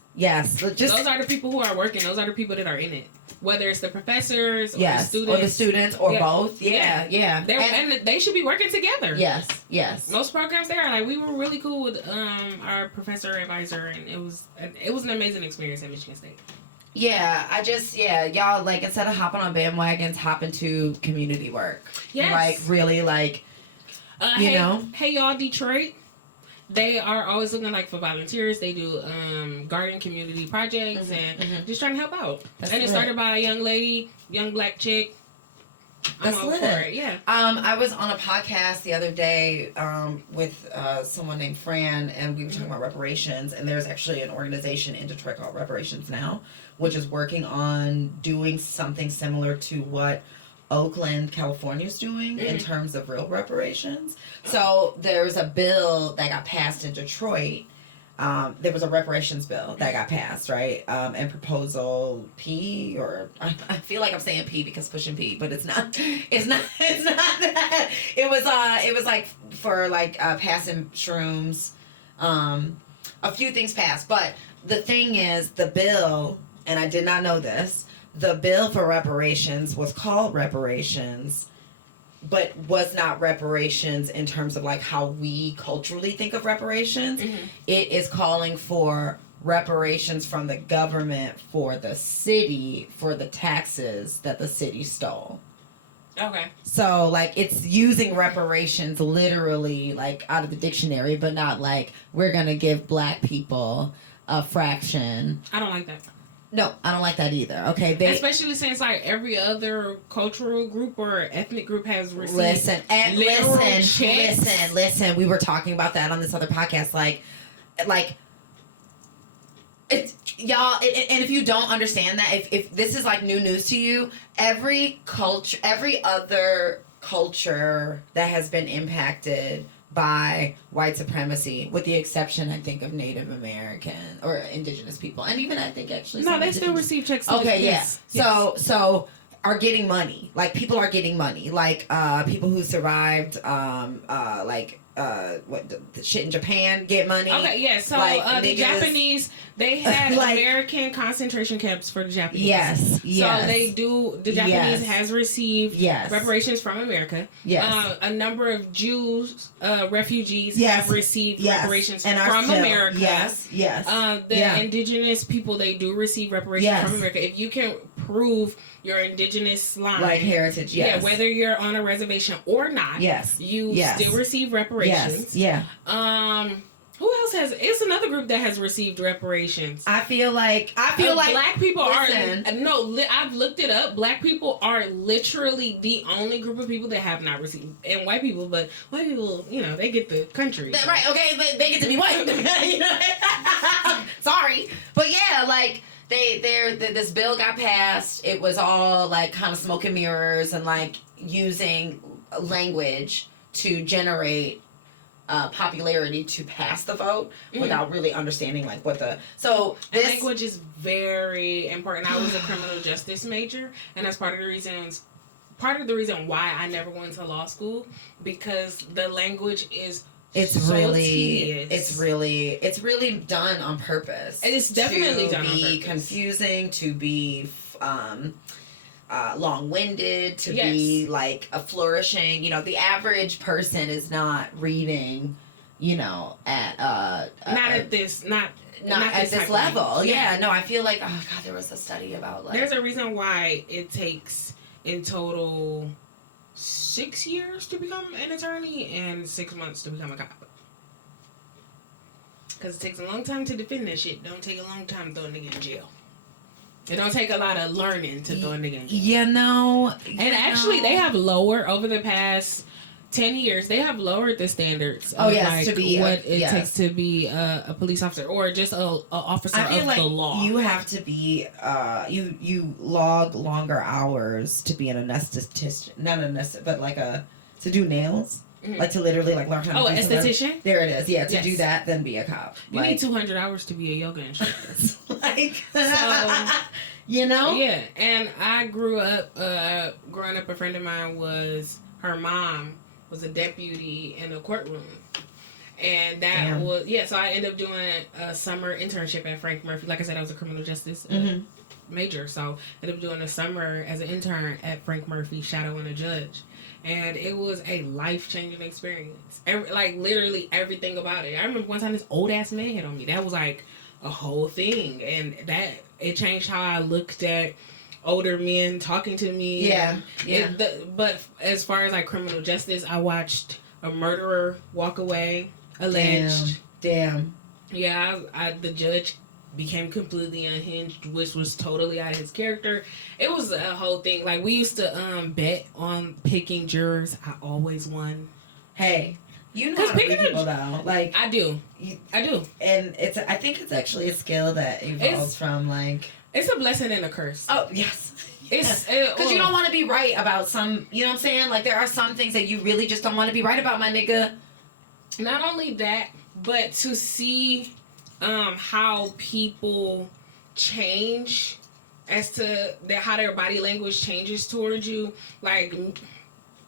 are the people who are working. Those are the people that are in it. Whether it's the professors or the students or both. Yeah. And they should be working together. Yes. Most programs there, like, we were really cool with our professor advisor, and it was an amazing experience at Michigan State. Yeah, y'all, like, instead of hopping on bandwagons, hop into community work. Yes. Like, really, like, you know. Hey, y'all, Detroit. They are always looking, like, for volunteers. They do garden community projects and just trying to help out. It started by a young lady, young Black chick. That's lit. For it. Yeah. I was on a podcast the other day with someone named Fran, and we were talking about reparations. And there's actually an organization in Detroit called Reparations Now, which is working on doing something similar to what Oakland, California is doing in terms of real reparations. So there's a bill that got passed in Detroit. There was a reparations bill that got passed, right? And proposal P, or I feel like I'm saying P because pushing P, but it's not. It's not that. It was like for, like, passing shrooms. A few things passed, but the thing is, the bill, and I did not know this. The bill for reparations was called reparations, but was not reparations in terms of, like, how we culturally think of reparations. It is calling for reparations from the government for the city for the taxes that the city stole. Okay. So, like, it's using reparations literally, like, out of the dictionary, but not like we're gonna give black people a fraction. I don't like that. No, I don't like that either. Okay, especially since like every other cultural group or ethnic group has received listen. We were talking about that on this other podcast. Like, it's y'all. And if you don't understand that, if this is like new news to you, every other culture that has been impacted by white supremacy, with the exception, I think, of Native American or indigenous people, and even I think actually no, they still receive checks. Okay, yes. So are getting money. Like, people are getting money. Like, people who survived, what the shit in Japan get money. Okay, yeah. So like, the Japanese, they had like, American concentration camps for the Japanese. Yes. So they do. The Japanese has received reparations from America. Yes. A number of Jews, refugees, have received reparations from America. Yes. The indigenous people, they do receive reparations from America. If you can prove your indigenous line, like heritage, whether you're on a reservation or not, you still receive reparations. Who else has? It's another group that has received reparations. I feel like black people are I've looked it up. Black people are literally the only group of people that have not received, and white people, they get the country. Right? Okay, they get to be white. Sorry, but yeah, like. This bill got passed. It was all like kind of smoke and mirrors and like using language to generate popularity to pass the vote without really understanding like what the language is very important. I was a criminal justice major, and that's part of the reason why I never went to law school, because the language is. It's really done on purpose. It's definitely done on purpose. To be confusing, to be long-winded, to be like a flourishing. The average person is not reading, at at this level. Yeah, no, I feel like there was a study about like there's a reason why it takes in total 6 years to become an attorney and 6 months to become a cop. Because it takes a long time to defend that shit. Don't take a long time to throw a nigga in jail. It don't take a lot of learning to throw a nigga in jail. Actually, they have lowered over the past 10 years. They have lowered the standards of to be what it takes to be a police officer or just a officer of the law. You have to be you log longer hours to be an anesthetist, not an anesthetist, but like to do nails. Mm-hmm. Like to literally like learn how to do esthetician? There it is. Yeah, to do that, then be a cop. You need 200 hours to be a yoga instructor. Yeah, and I grew up, growing up, a friend of mine her mom was a deputy in a courtroom. And that was, so I ended up doing a summer internship at Frank Murphy. Like I said, I was a criminal justice major. So I ended up doing a summer as an intern at Frank Murphy, shadowing a judge. And it was a life-changing experience. Literally everything about it. I remember one time this old-ass man hit on me. That was like a whole thing. And it changed how I looked at older men talking to me. But as far as like criminal justice, I watched a murderer walk away, alleged. Damn. Yeah, the judge became completely unhinged, which was totally out of his character. It was a whole thing. Like, we used to bet on picking jurors. I always won. Hey, you know how to pick people though. Like, I do. And I think it's actually a skill that evolves from like. It's a blessing and a curse. Oh yes. It's because you don't want to be right about some. You know what I'm saying? Like, there are some things that you really just don't want to be right about, my nigga. Not only that, but to see how people change as to how their body language changes towards you. Like,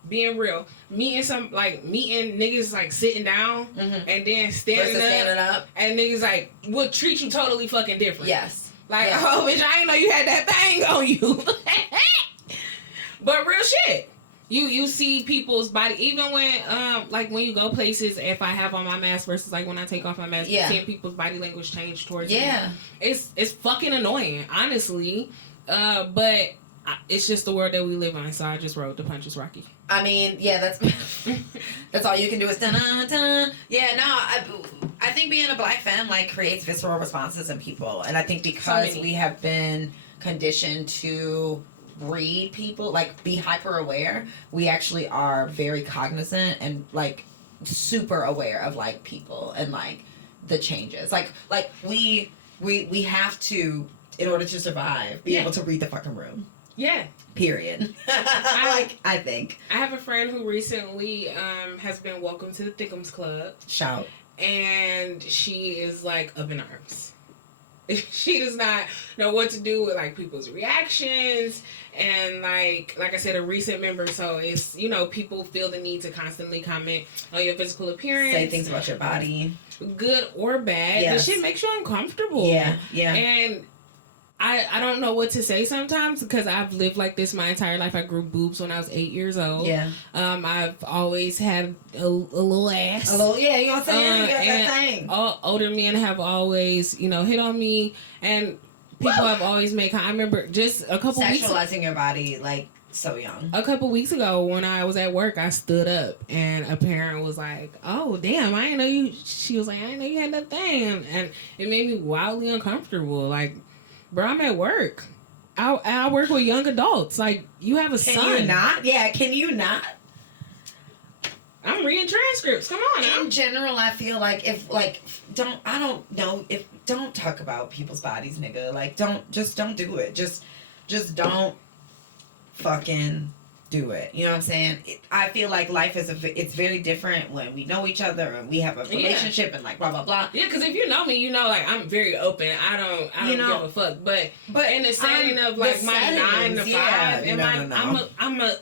being real, meeting niggas like sitting down and then standing up, and niggas like will treat you totally fucking different. Yes. Like, oh bitch, I ain't know you had that thing on you. But real shit. You see people's body, even when you go places, if I have on my mask versus like when I take off my mask, seeing people's body language change towards me. It's fucking annoying, honestly. But it's just the world that we live in. So I just wrote The Punch is Rocky. I mean, yeah, that's all you can do is dun. Yeah, no, I think being a black femme like creates visceral responses in people, and I think because we have been conditioned to read people, like be hyper aware, we actually are very cognizant and like super aware of like people and like the changes. Like we have to, in order to survive, be able to read the fucking room. Yeah. Period. I think. I have a friend who recently has been welcomed to the Thickums Club. Shout. And she is like up in arms. She does not know what to do with like people's reactions and like I said, a recent member, so it's, you know, people feel the need to constantly comment on your physical appearance, say things about your body, good or bad. Yes. The shit makes you uncomfortable. Yeah. And I don't know what to say sometimes because I've lived like this my entire life. I grew boobs when I was 8 years old. Yeah. I've always had a little ass. A little, yeah, you know what I'm saying? You got that thing. Older men have always, you know, hit on me, and people have always made. I remember just a couple weeks. Sexualizing your body like so young. A couple weeks ago, when I was at work, I stood up, and a parent was like, "Oh, damn, I didn't know you." She was like, "I didn't know you had that thing," and it made me wildly uncomfortable. Like, bro, I'm at work. I work with young adults. Like, you have a son. Can you not? Yeah, can you not? I'm reading transcripts. Come on. In general, I feel like if don't talk about people's bodies, nigga. Like, don't do it. Just don't fucking do it. You know what I'm saying? I feel like life it's very different when we know each other and we have a relationship and like blah blah blah. Yeah, because if you know me, you know like I'm very open. I don't give a fuck. But in the setting of like my 9 to 5, and I'm a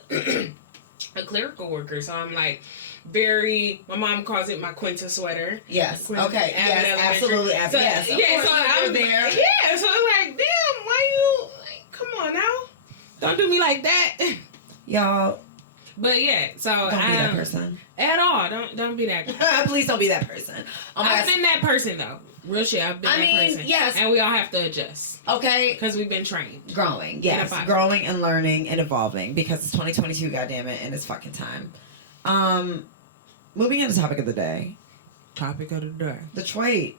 a clerical worker, so I'm like very. My mom calls it my Quinta sweater. Yes. Okay. Yes. Absolutely. So, yes. Yeah. So I'm there. Yeah. So I'm like, damn. Why you? Like, come on now. Don't do me like that. Y'all. But yeah, so don't be that person at all. Don't be that guy. Please don't be that person. I've been that person though. Real shit. I've been that person. Yes. And we all have to adjust. Okay. Because we've been trained. Growing. Yes. Growing and learning and evolving because it's 2022. Goddamn it, and it's fucking time. Moving into topic of the day. Topic of the day. Detroit.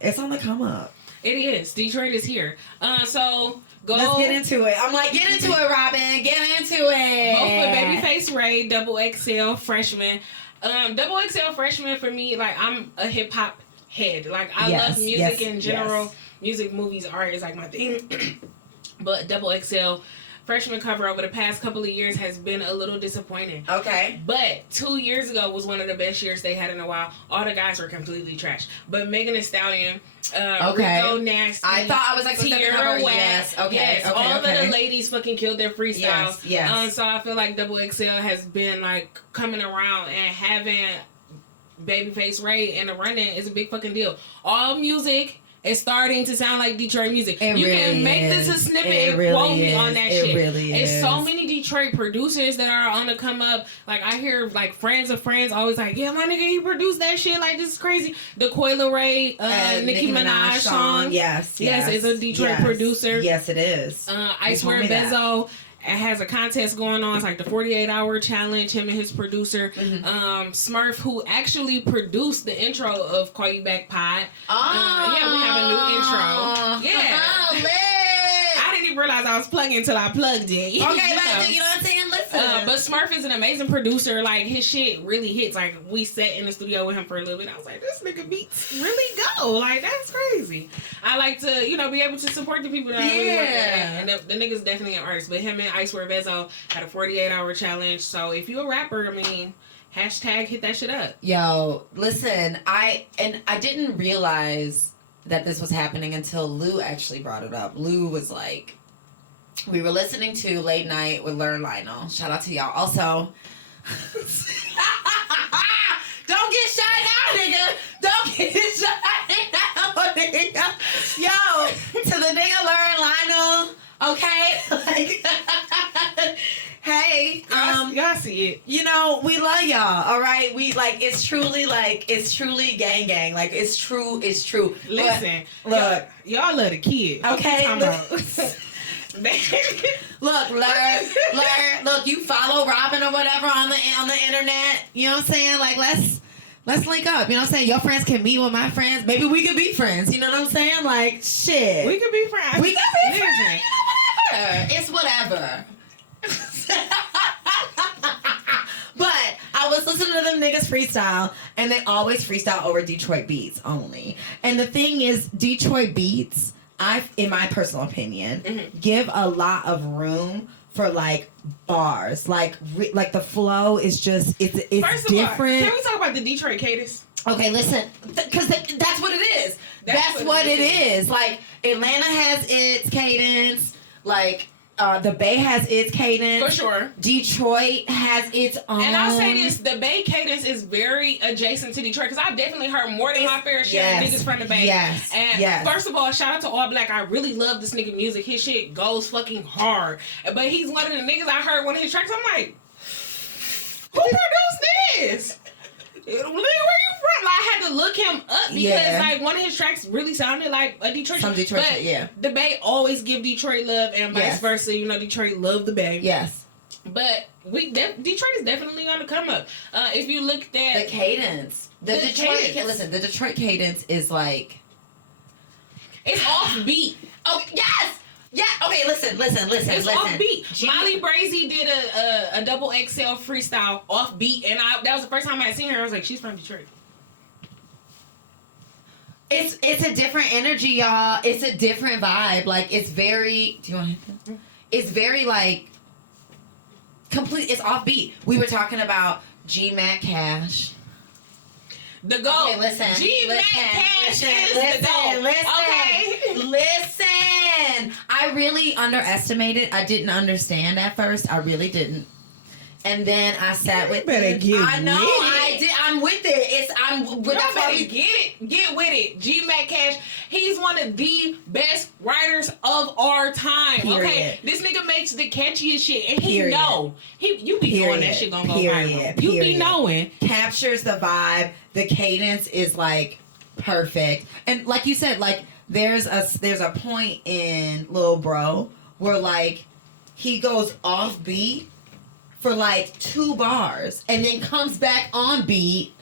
It's on the come up. It is. Detroit is here. So. Let's get into it. I'm like, get into it, Robyn. Get into it. Both with Babyface Ray, Double XL freshman. Double XL freshman for me, like I'm a hip hop head. Like I love music in general. Yes. Music, movies, art is like my thing. But Double XL freshman cover over the past couple of years has been a little disappointing. Okay. But 2 years ago was one of the best years they had in a while. All the guys were completely trash. But Megan Thee Stallion, Rico Nasty, I thought I was like Tierra Whack. Yes. Okay. Yes. Okay. All of the ladies fucking killed their freestyle. Yes. So I feel like Double XL has been like coming around, and having Babyface Ray in the running is a big fucking deal. All music is starting to sound like Detroit music. You can make this a snippet and quote me on that shit. It's so many Detroit producers that are on the come up. Like I hear like friends of friends always like, yeah, my nigga, he produced that shit. Like this is crazy. The Coyle Ray, Nicki Minaj song. Yes, it's a Detroit producer. Yes, it is. I Swear Bezo. It has a contest going on. It's like the 48-hour challenge. Him and his producer, Smurf, who actually produced the intro of Call You Back Pod. Yeah, we have a new intro. Yeah. I didn't even realize I was plugging until I plugged it. Okay, but you know what I'm saying? Listen. But Smurf is an amazing producer. Like, his shit really hits. Like, we sat in the studio with him for a little bit. I was like, this nigga beats really go. Like, that's crazy. I like to, be able to support the people that I really work at. And the nigga's definitely an artist. But him and I Swear Bezo had a 48-hour challenge. So, if you're a rapper, hashtag hit that shit up. Yo, listen, I didn't realize that this was happening until Lou actually brought it up. Lou was like, we were listening to Late Night with Learn Lionel. Shout out to y'all. Also, don't get shot out, nigga. Don't get shot out, nigga. Yo, to the nigga Learn Lionel, okay? Like, hey, y'all see it. We love y'all, all right? We it's truly gang. Like, it's true. Listen, but, look, y'all love the kid. Okay, Look, learn. Look, you follow Robyn or whatever on the internet. You know what I'm saying? Like, let's link up. You know what I'm saying? Your friends can meet with my friends. Maybe we could be friends. You know what I'm saying? Like, shit. We could be friends. We could be friends. You know, whatever. It's whatever. But I was listening to them niggas freestyle, and they always freestyle over Detroit beats only. And the thing is, Detroit beats, in my personal opinion, give a lot of room for like bars. Like the flow is just it's First of different. All, can we talk about the Detroit cadence? Okay, listen, because that's what it is. That's what it is. Like Atlanta has its cadence. Like. The Bay has its cadence. For sure. Detroit has its own. And I'll say this, the Bay cadence is very adjacent to Detroit because I've definitely heard more than my fair share of niggas from the Bay. Yes. And first of all, shout out to All Black. I really love this nigga music. His shit goes fucking hard. But he's one of the niggas I heard one of his tracks. I'm like, who produced this? Where you from? Like, I had to look him up because like one of his tracks really sounded like a Detroit. Some Detroit shit, yeah. The Bay always give Detroit love and vice versa. You know, Detroit love the Bay. Yes. But Detroit is definitely on the come up. If you look at the cadence, the Detroit cadence is like it's offbeat. Oh yes. Yeah. Okay. Listen. It's offbeat. Molly Brazy did a double XL freestyle offbeat, and that was the first time I had seen her. I was like, she's from Detroit. It's a different energy, y'all. It's a different vibe. Like it's very. Do you want to? It's very like complete. It's offbeat. We were talking about G Mac Cash. The GOAT. Okay, listen. G Mac Cash is the GOAT. Listen. I really underestimated. I didn't understand at first. I really didn't. And then I sat with it. I know. I did. I'm with it. I'm with it. Get with it. G Mac Cash. He's one of the best writers of our time. Period. Okay, this nigga makes the catchiest shit, and he know you be knowing that shit gonna go viral. You be knowing. Captures the vibe. The cadence is like perfect, and like you said, like there's a point in Lil Bro where like he goes off beat for like 2 bars and then comes back on beat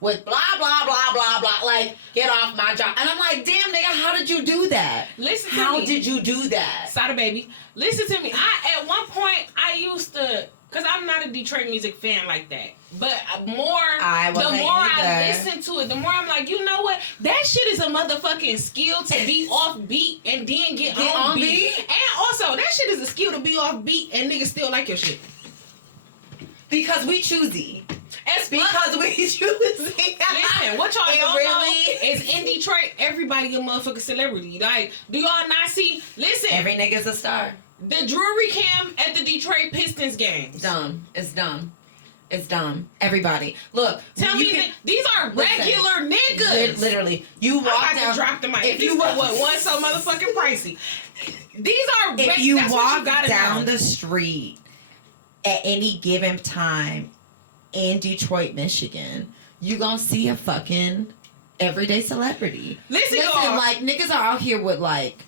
with blah blah blah blah blah, like get off my job, and I'm like, damn nigga, how did you do that? Listen to me. How did you do that? Sada baby, listen to me. At one point I used to, cause I'm not a Detroit music fan like that, but the more I listen to it, the more I'm like, you know what? That shit is a motherfucking skill to be off beat and then get on beat. And also, that shit is a skill to be off beat and niggas still like your shit. Because we choosy. Because we choosy. Listen, what y'all don't know is in Detroit, everybody a motherfucking celebrity. Like, do y'all not see? Listen. Every nigga's a star. The Drury Cam at the Detroit Pistons games. Dumb. It's dumb. It's dumb. Everybody. Look. Tell me these are regular niggas. Literally. You walk down. Drop the mic. If you one so motherfucking pricey. These are if you walk down the street at any given time in Detroit, Michigan, you gonna see a fucking everyday celebrity. Listen, y'all. Like niggas are out here with like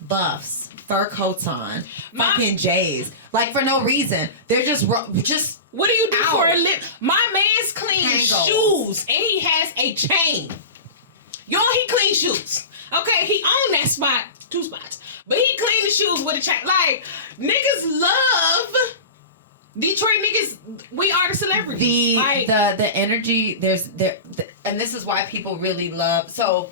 buffs, fur coats on, fucking J's, like for no reason. They're just. What do you do for a living? My man's cleans shoes and he has a chain. Y'all, he cleans shoes. Okay, he own that spot, 2 spots, but he clean the shoes with a chain. Like niggas love. Detroit niggas, we are the celebrities. The energy and this is why people really love. So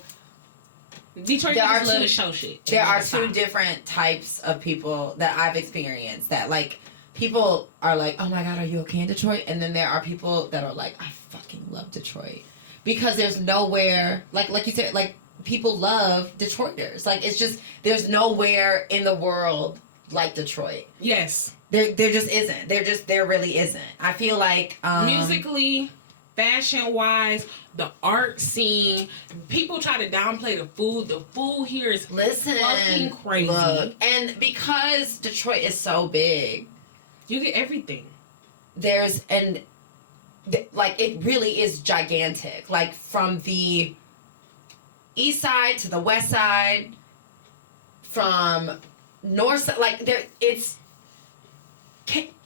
Detroit niggas love to show shit. There are 2 different types of people that I've experienced that like people are like, oh my god, are you okay in Detroit? And then there are people that are like, I fucking love Detroit because there's nowhere like you said, like people love Detroiters. Like it's just there's nowhere in the world like Detroit. Yes. There just isn't. There really isn't. I feel like musically, fashion-wise, the art scene, people try to downplay the food. The food here is fucking crazy. Look, and because Detroit is so big, you get everything. Like it really is gigantic. Like from the east side to the west side, from north, like there, it's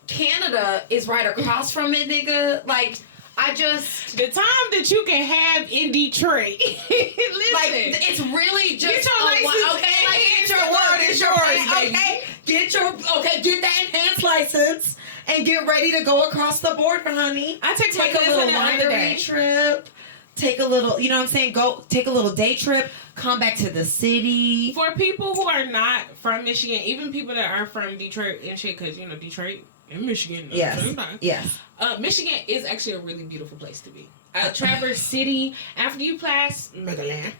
Canada is right across from it, nigga. Like I just the time that you can have in Detroit. Listen, like it's really just get your license. okay. Like Get your word is yours, baby. Okay, get that enhanced license and get ready to go across the border, honey. I take Take my a little cousin on winery that. trip. Take a little, you know what I'm saying? Go take a little day trip. Come back to the city. For people who are not from Michigan, even people that are from Detroit and shit, because you know Detroit and Michigan. Yes. Yes. Michigan is actually a really beautiful place to be. Traverse City, after you pass Megaland,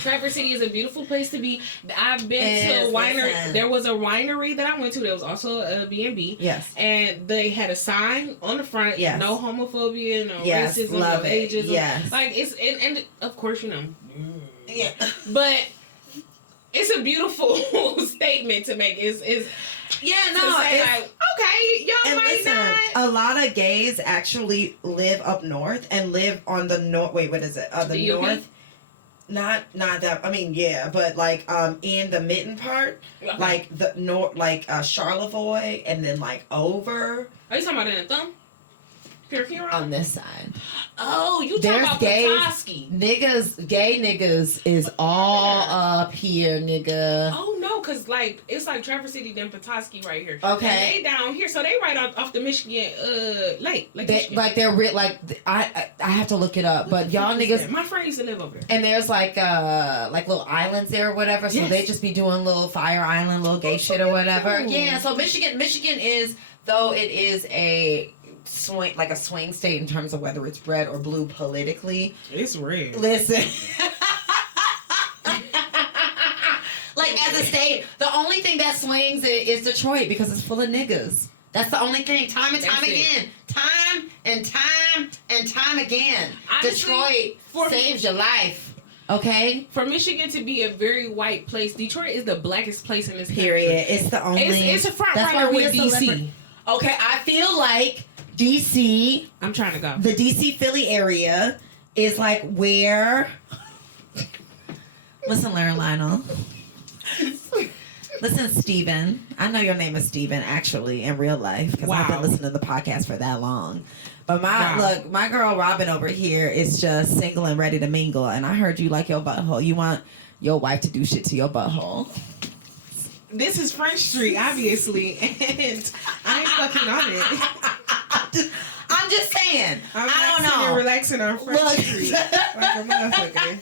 Traverse City is a beautiful place to be. I've been to a winery. Listen. There was a winery that I went to. There was also a B&B. Yes. And they had a sign on the front. Yes. No homophobia, no Yes. racism, Love no it. ageism. Yes. Like it's and of course you know. Yeah. But it's a beautiful statement to make. It's Yeah, to no, say it's, like, okay, y'all and might listen, not. a lot of gays actually live up north and live on the north. Wait, what is it? The UP? north. Not that. I mean, yeah, but like in the mitten part, Okay. like the north, like Charlevoix, and then like over Are you talking about in the thumb? Pure on this side. Oh, you talking There's about gays. Petoskey. Gay niggas is all up here, nigga. Oh no, cause like it's like Traverse City, then Petoskey right here. Okay. And they down here, so they right off the Michigan lake, like They, Michigan. like they're like I have to look it up, but y'all niggas. My friend used to live over there. And there's like little islands there or whatever, so Yes. they just be doing little Fire Island, little gay shit or whatever. beautiful. Yeah, so Michigan is, though it is a swing, like a swing state in terms of whether it's red or blue politically. It's red. Listen. Like as a state, the only thing that swings is Detroit because it's full of niggas. That's the only thing. Time and time That's it. again. Time and time and time again. Honestly, Detroit saves your life. Okay? For Michigan to be a very white place, Detroit is the blackest place in this Period. country. It's the only. It's a front that's runner why we with are DC. celebrity. Okay, I feel like DC, I'm trying to go. the DC Philly area, is like where. Listen, Larry Lionel. Listen, Steven. I know your name is Steven, actually, in real life, because I've been Wow. listening to the podcast for that long. But Wow. my girl Robyn over here is just single and ready to mingle, and I heard you like your butthole. You want your wife to do shit to your butthole. This is French Street, obviously, and I ain't fucking on it. I'm just saying. I'm I don't relaxing know. and relaxing on French Look. Street like a motherfucker.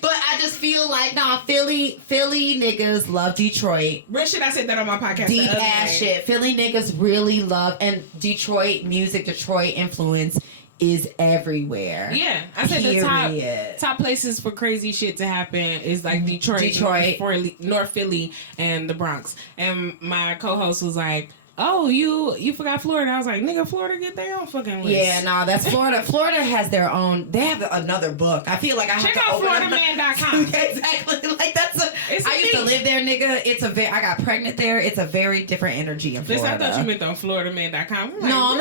But I just feel like, nah, Philly niggas love Detroit. Real shit, I said that on my podcast. Deep the other ass day. shit. Philly niggas really love, and Detroit music, Detroit influence is everywhere. Yeah, I said Period. the top places for crazy shit to happen is like Detroit, North Philly, and the Bronx. And my co-host was like, "Oh, you forgot Florida." I was like, "Nigga, Florida get their own fucking list." Yeah, no, that's Florida. Florida has their own. They have another book. I feel like I have Check to out open up- FloridaMan.com. Exactly. Like that's a. It's I used to thing. live there, nigga. It's a very. I got pregnant there. It's a very different energy in Florida. Listen, I thought you meant on FloridaMan.com. I'm like, No, I'm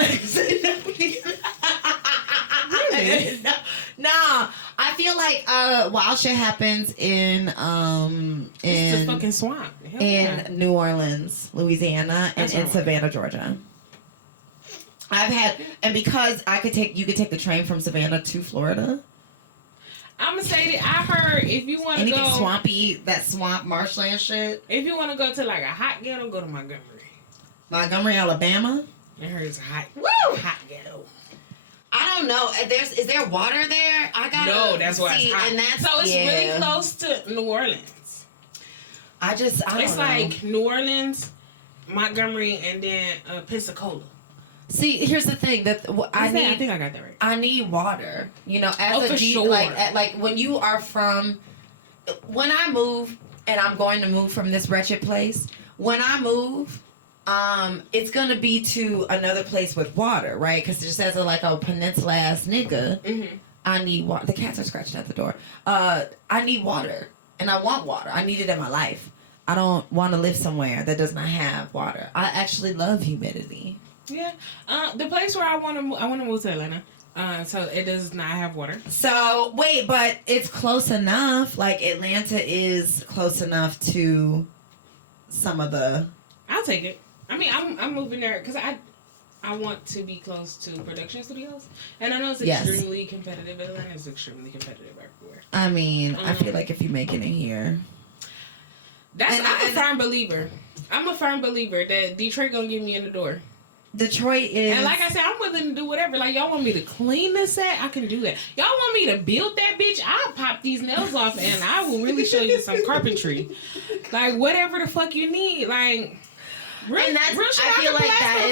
really? no, I feel like wild shit happens in It's a fucking swamp. Hell yeah. in New Orleans, Louisiana, and That's in right. Savannah, Georgia. I've had, and because you could take the train from Savannah to Florida. I'm gonna say that I heard if you want to Anything go swampy, that swamp marshland shit. if you want to go to like a hot ghetto, go to Montgomery. Montgomery, Alabama. I heard it's a hot ghetto. I don't know. Is there water there? I got No, that's why it's hot. And that's, so it's yeah. really close to New Orleans. I don't It's know. like New Orleans, Montgomery, and then Pensacola. See, here's the thing that I I think I got that right. I need water. You know, as for a G, sure. like when you are from, when I move and I'm going to move from this wretched place. When I move, it's gonna be to another place with water, right? Because just as a peninsula ass nigga, Mm-hmm. I need water. The cats are scratching at the door. I need water, and I want water. I need it in my life. I don't want to live somewhere that does not have water. I actually love humidity. Yeah. The place where I want to move to Atlanta. So it does not have water. So wait, but it's close enough. Like Atlanta is close enough to some of the. I'll take it. I mean, I'm moving there because I want to be close to production studios, and I know it's extremely competitive. Atlanta is extremely competitive everywhere. I mean, I feel like if you're making it here, I'm a firm believer. I'm a firm believer that Detroit gonna get me in the door. Detroit is, and like I said, I'm willing to do whatever. Like, y'all want me to clean the set, I can do that. Y'all want me to build that bitch, I'll pop these nails off and I will really show you some carpentry. Like, whatever the fuck you need. Like, and that's, I feel like that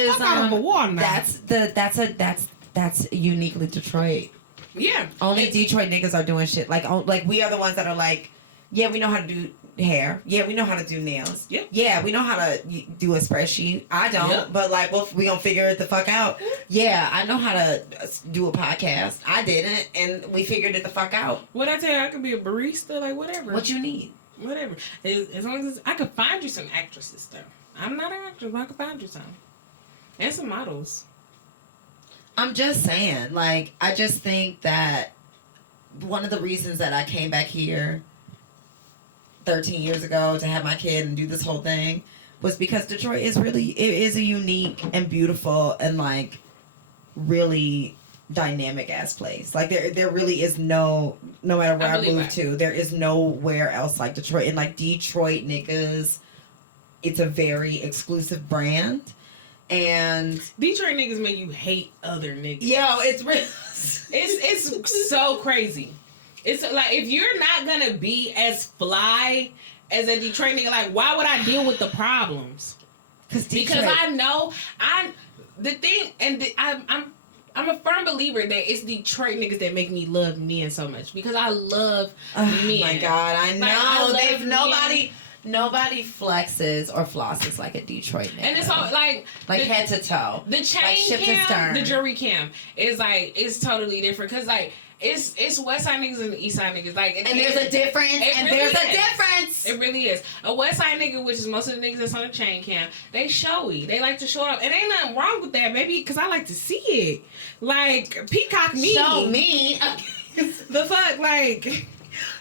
is that's uniquely Detroit. Yeah. Only Detroit niggas are doing shit. Like we are the ones that are like, yeah, we know how to do hair. Yeah, we know how to do nails. Yep. Yeah, we know how to do a spreadsheet. I don't, but like, we gonna figure it the fuck out. Yeah, I know how to do a podcast. I didn't, and we figured it the fuck out. What I tell you, I could be a barista, like whatever. What you need? Whatever. As long as I could find you some actresses though. I'm not an actress, but I could find you some. And some models. I'm just saying, like, I just think that one of the reasons that I came back here 13 years ago to have my kid and do this whole thing was because Detroit is a unique and beautiful and like really dynamic ass place. Like there really is no matter where I move to, there is nowhere else like Detroit. And like Detroit niggas, it's a very exclusive brand. And Detroit niggas make you hate other niggas. Yo, it's real. It's so crazy. It's like, if you're not gonna be as fly as a Detroit nigga, like, why would I deal with the problems? Because I know I'm a firm believer that it's Detroit niggas that make me love men so much, because I love men. Oh my God, I know. Like, nobody flexes or flosses like a Detroit nigga. And it's all like head to toe. The chain like cam, the jewelry cam is like, it's totally different, because like it's West Side niggas and East Side niggas. Like, and there's a difference. It really is. A West Side nigga, which is most of the niggas that's on the chain cam, they showy. They like to show up. And ain't nothing wrong with that, maybe because I like to see it. Like, peacock me. Show me. The fuck, like,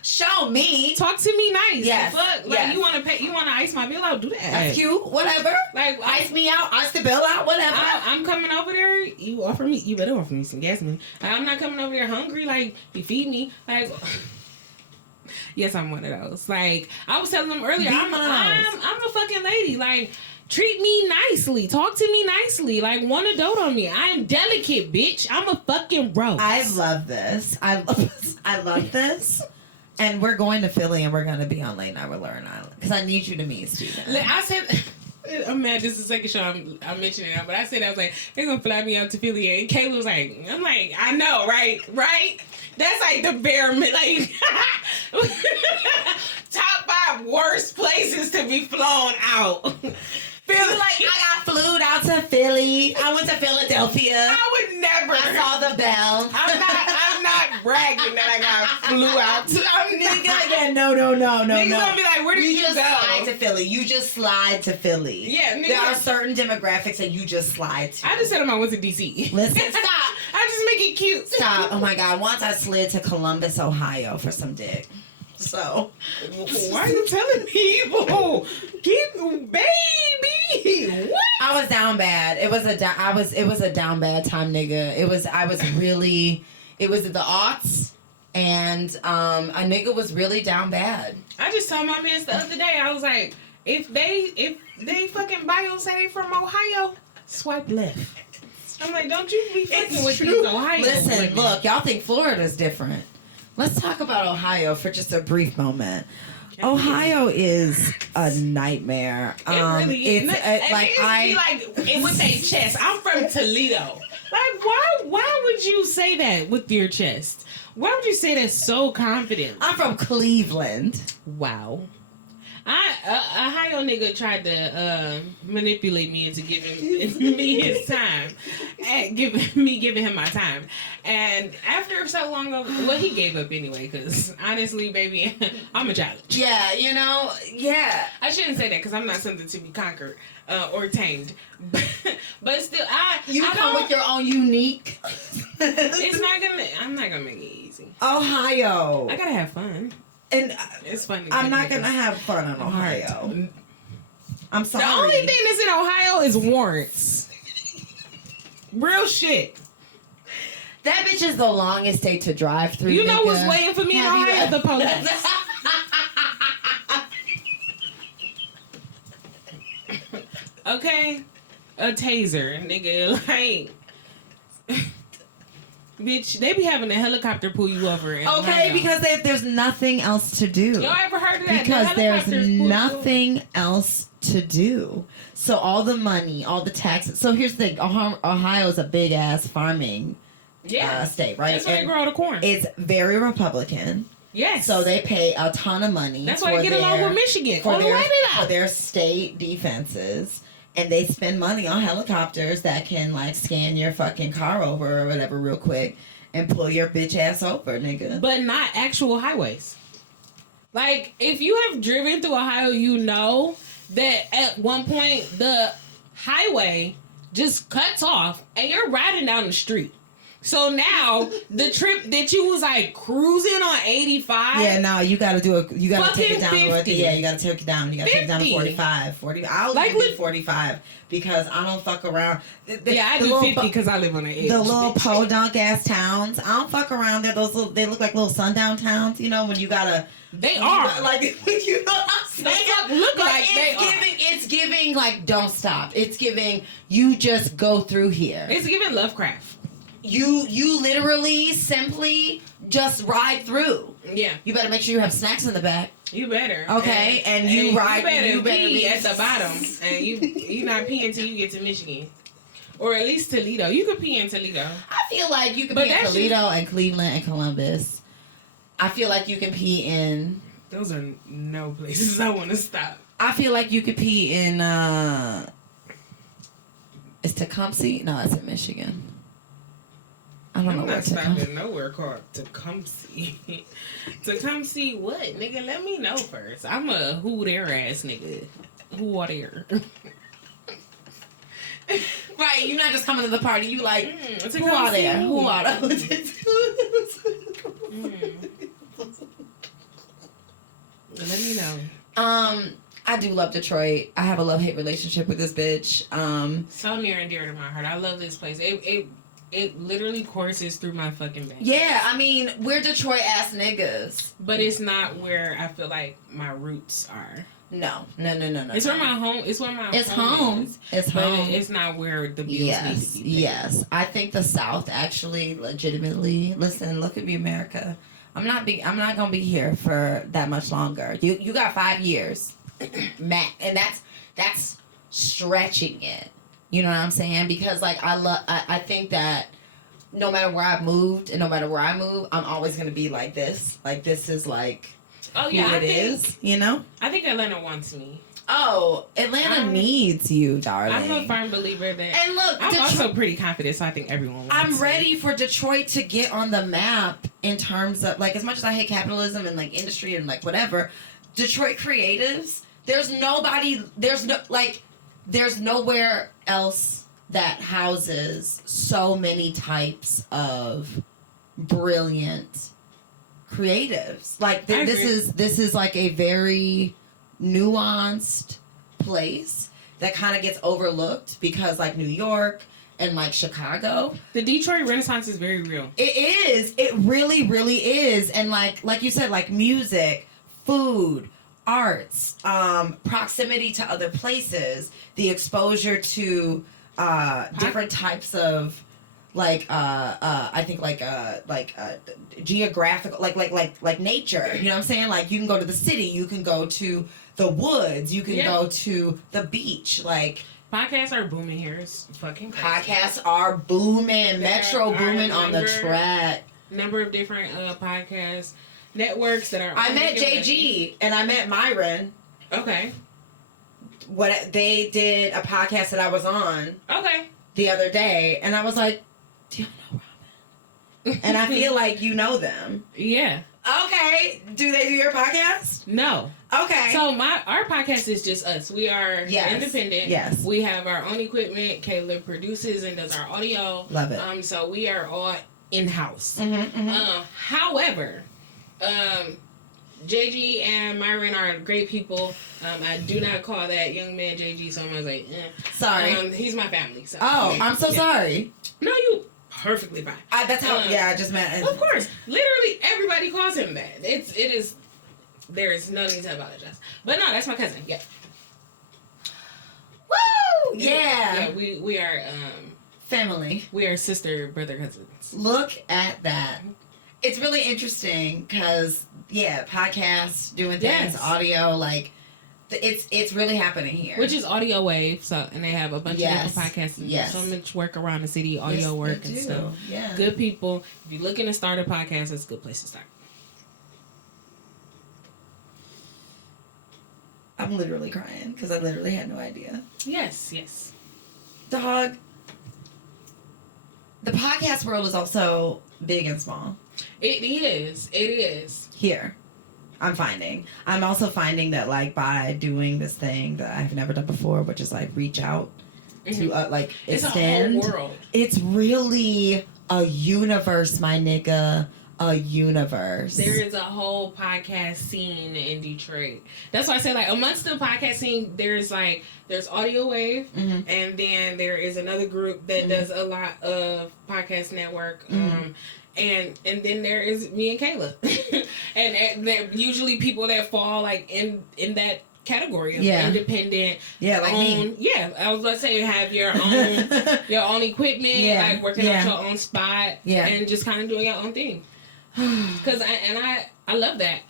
show me. Talk to me nice. Yes. The fuck, like, yes. you wanna ice my bill out? Do that. That's cute. Whatever. Like, ice me out. Ice the bill out. Whatever. I'm coming over there. You better offer me some gas money. I'm not coming over there hungry. Like, you feed me. Like, yes, I'm one of those. Like, I was telling them earlier, I'm a fucking lady. Like, treat me nicely. Talk to me nicely. Like, want to dote on me. I am delicate, bitch. I'm a fucking rose. I love this. I love this. And we're going to Philly and we're going to be on Late Night with Lauren Island. Because I need you to meet Steven. I said, I'm mad, this is the second show I'm mentioning it, but I said, I was like, they're going to fly me out to Philly. And Kayla was like, I'm like, I know, right? Right? That's like the bare, like, top 5 worst places to be flown out. Philly, like, I got flew out to Philly. I went to Philadelphia. I would never. I saw the bell. I'm not bragging that I got flew out to. No. Niggas gonna be like, where did you just go? slide to Philly. You just slide to Philly. Yeah, nigga. There are certain demographics that you just slide to. I just said I went to DC. Listen, stop. I just make it cute. Stop. Oh my God. Once I slid to Columbus, Ohio for some dick. So, why are you telling people? Baby, what? I was down bad. It was a down bad time, nigga. It was the aughts, and a nigga was really down bad. I just told my man the other day, I was like, if they fucking bio say they from Ohio, swipe left. I'm like, don't you be fucking with these Ohio. Listen, look, y'all think Florida's different. Let's talk about Ohio for just a brief moment. Ohio is a nightmare. It really is. It would say chest. I'm from Toledo. Like, why would you say that with your chest? Why would you say that so confident? I'm from Cleveland. Wow. Ohio nigga tried to manipulate me into giving me his time, and giving him my time. And after so long of, well, he gave up anyway. Because honestly, baby, I'm a challenge. Yeah, you know, yeah. I shouldn't say that because I'm not something to be conquered or tamed. But still, You I come don't, with your own unique. I'm not gonna make it easy. Ohio. I gotta have fun. And It's funny. I'm not gonna have fun in Ohio. I'm sorry. The only thing that's in Ohio is warrants. Real shit. That bitch is the longest state to drive through. You know what's waiting for me in Ohio? The police. Okay? A taser, nigga. Like, bitch, they be having a helicopter pull you over. In Ohio. Because there's nothing else to do. Y'all ever heard of that? Because there's nothing else to do. So all the money, all the taxes. So here's the thing. Ohio is a big ass farming state, right? That's where they grow the corn. It's very Republican. Yes. So they pay a ton of money. That's why they get along with Michigan. For their state defenses. And they spend money on helicopters that can, like, scan your fucking car over or whatever real quick and pull your bitch ass over, nigga. But not actual highways. Like, if you have driven through Ohio, you know that at one point the highway just cuts off and you're riding down the street. So now the trip that you was like cruising on 85. Yeah, no, you gotta do it. You gotta take it down. 50. Yeah, you gotta take it down. You gotta take it down to 45. 40. I'll like do 45 because I don't fuck around. I do 50 because I live on the edge. The little podunk ass towns. I don't fuck around there. They look like little sundown towns. You know when you gotta. They are like you know what I'm saying. They look like they are. It's giving like don't stop. It's giving you just go through here. It's giving Lovecraft. You literally simply just ride through. Yeah. You better make sure you have snacks in the back. You better. Okay, and you ride. You better be at the bottom, and you not pee until you get to Michigan, or at least Toledo. You could pee in Toledo. I feel like you can pee in Toledo and Cleveland and Columbus. I feel like you can pee in. Those are no places I want to stop. I feel like you could pee in. Is Tecumseh? No, that's in Michigan. I don't know where to come. Stopping nowhere called Tecumseh. Tecumseh what? Nigga, let me know first. I'm a who there ass nigga. Who are there? Right, you're not just coming to the party. You like, who are there? Who are those? Let me know. I do love Detroit. I have a love-hate relationship with this bitch. So near and dear to my heart. I love this place. It literally courses through my fucking veins. Yeah, I mean, we're Detroit ass niggas. But it's not where I feel like my roots are. No. It's where my home. It's where my. It's home. Is, it's home. It's not where the bills need to be paid. Yes. I think the South actually, legitimately. Listen, look at me, America. I'm not gonna be here for that much longer. You got 5 years, Matt, and that's stretching it. You know what I'm saying? Because like I think that no matter where I've moved and no matter where I move, I'm always gonna be like this. Like this is like. Oh yeah, who it is, you know? I think Atlanta wants me. Oh, Atlanta needs you, darling. I'm a firm believer that. And look, I'm also pretty confident, so I think everyone wants I'm me. ready for Detroit to get on the map in terms of, like, as much as I hate capitalism and, like, industry and, like, whatever, Detroit creatives, there's nowhere else that houses so many types of brilliant creatives. Like this is like a very nuanced place that kind of gets overlooked because like New York and like Chicago, the Detroit Renaissance is very real. It really is. And like you said, like music, food, arts, proximity to other places, the exposure to different types of I think geographical, like nature. You know what I'm saying? Like you can go to the city, you can go to the woods, you can go to the beach. Like podcasts are booming here. It's fucking crazy. Podcasts are booming. Metro booming on the track. Number of different podcast networks that are. I met JG and I met Myron. Okay. What they did a podcast that I was on Okay. the other day, and I was like, "Do you know Robyn?" And I feel like you know them. Yeah. Okay. Do they do your podcast? No. Okay. So our podcast is just us. We are independent. Yes. We have our own equipment. Kayla produces and does our audio. Love it. So we are all in house. Mm-hmm, mm-hmm. However, JG and Myron are great people. I do not call that young man JG, so I was like, Sorry. He's my family. So. Oh, I'm so sorry. No, you perfectly fine. That's how. I just meant. Of course, literally everybody calls him that. It is. There is no need to apologize. But no, that's my cousin. Yeah. Woo! Yeah. Yeah. We are family. We are sister brother cousins. Look at that. It's really interesting because podcasts, doing things, audio, like it's really happening here. Which is Audio Wave, and they have a bunch of different podcasts. And so much work around the city, audio work and stuff. Yeah. Good people. If you're looking to start a podcast, it's a good place to start. I'm literally crying because I literally had no idea. Yes. Dog. The podcast world is also big and small. It is. Here. I'm also finding that, like, by doing this thing that I've never done before, which is, like, reach out to, like, extend. It's a whole world. It's really a universe, my nigga. A universe. There is a whole podcast scene in Detroit. That's why I say, like, amongst the podcast scene, there's Audio Wave, and then there is another group that does a lot of podcast network. And then there is me and Kayla, and they're usually people that fall like in that category of independent. Yeah, like me. Yeah, I was about to say have your own equipment, like working at your own spot, and just kind of doing your own thing. Because I love that.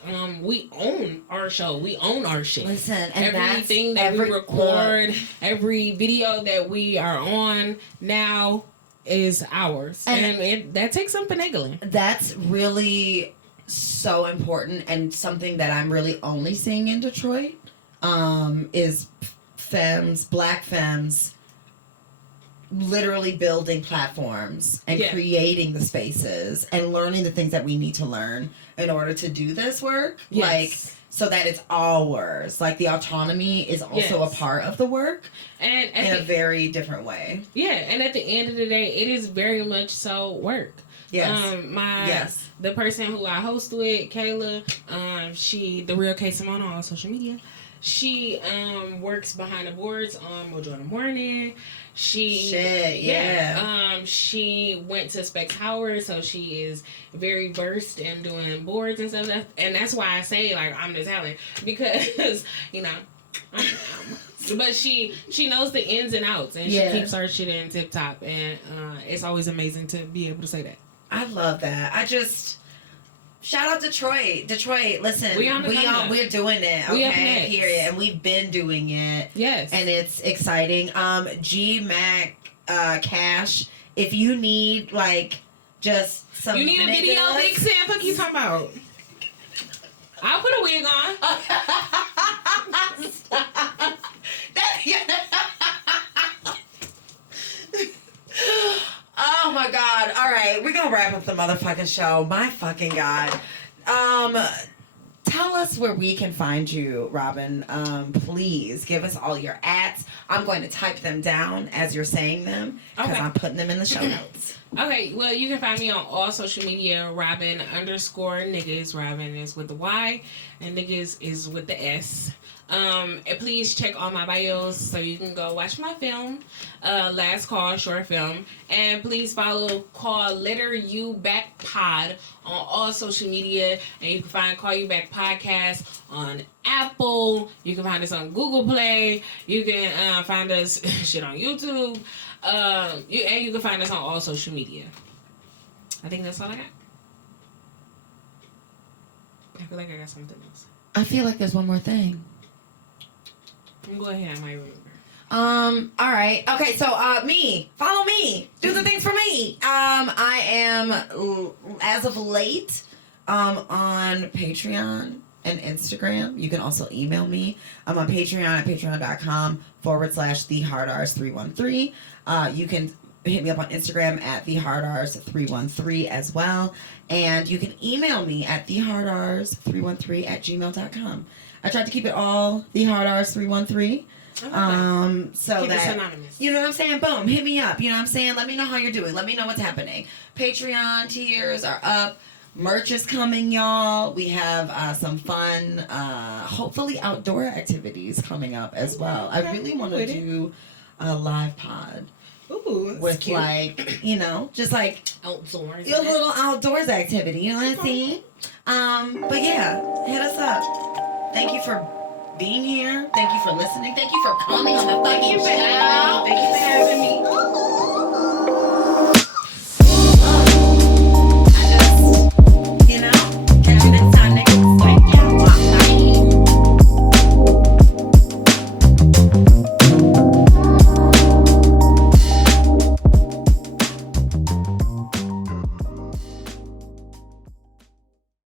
We own our show. We own our shit. Listen, and everything that we record, every video that we are on now is ours, and that takes some finagling. That's really so important, and something that I'm really only seeing in Detroit is black femmes literally building platforms and creating the spaces and learning the things that we need to learn in order to do this work. Like, so that it's ours. Like, the autonomy is also a part of the work, and in a very different way. Yeah, and at the end of the day, it is very much so work. Yes. The person who I host with, Kayla, she the real K Simona on social media. She works behind the boards on Mojo in the Morning. She went to Specs Howard, so she is very versed in doing boards and stuff. And that's why I say, like, I'm the talent, because but she knows the ins and outs, and she keeps our shit in tip top, and it's always amazing to be able to say that. I love that. Shout out Detroit. Listen, we're doing it. Okay, period. And we've been doing it. Yes. And it's exciting. G Mac Cash, if you need like just some you need a video, Big Sam, what you talking about? I'll put a wig on. Oh my God. All right, we're gonna wrap up the motherfucking show. My fucking God. Tell us where we can find you, Robyn. Please give us all your ads. I'm going to type them down as you're saying them, because I'm putting them in the show notes. Okay, well, you can find me on all social media, Robyn_niggas. Robyn is with the Y, and niggas is with the S. And please check all my bios so you can go watch my film, Last Call short film, and please follow Call Letter You Back Pod on all social media, and you can find Call You Back Podcast on Apple. You can find us on Google Play. You can find us shit on YouTube, and you can find us on all social media. I think that's all I got. I feel like I got something else. I feel like there's one more thing. Go ahead, I might remember. All right. Okay, so me. Follow me. Do the things for me. I am as of late on Patreon and Instagram. You can also email me. I'm on Patreon at patreon.com/thehardrs313. You can hit me up on Instagram at thehardrs313 as well. And you can email me at thehardrs313@gmail.com. I tried to keep it all thehardrs313. So Keep it that, synonymous. you know what I'm saying? Boom, hit me up. You know what I'm saying? Let me know how you're doing. Let me know what's happening. Patreon tiers are up. Merch is coming, y'all. We have some fun, hopefully outdoor activities coming up as well. I really want to do a live pod. Ooh, With cute. like, you know, just like Outdoors. a little outdoors activity. You know what I'm saying? But yeah, hit us up. Thank you for being here. Thank you for listening. Thank you for coming on the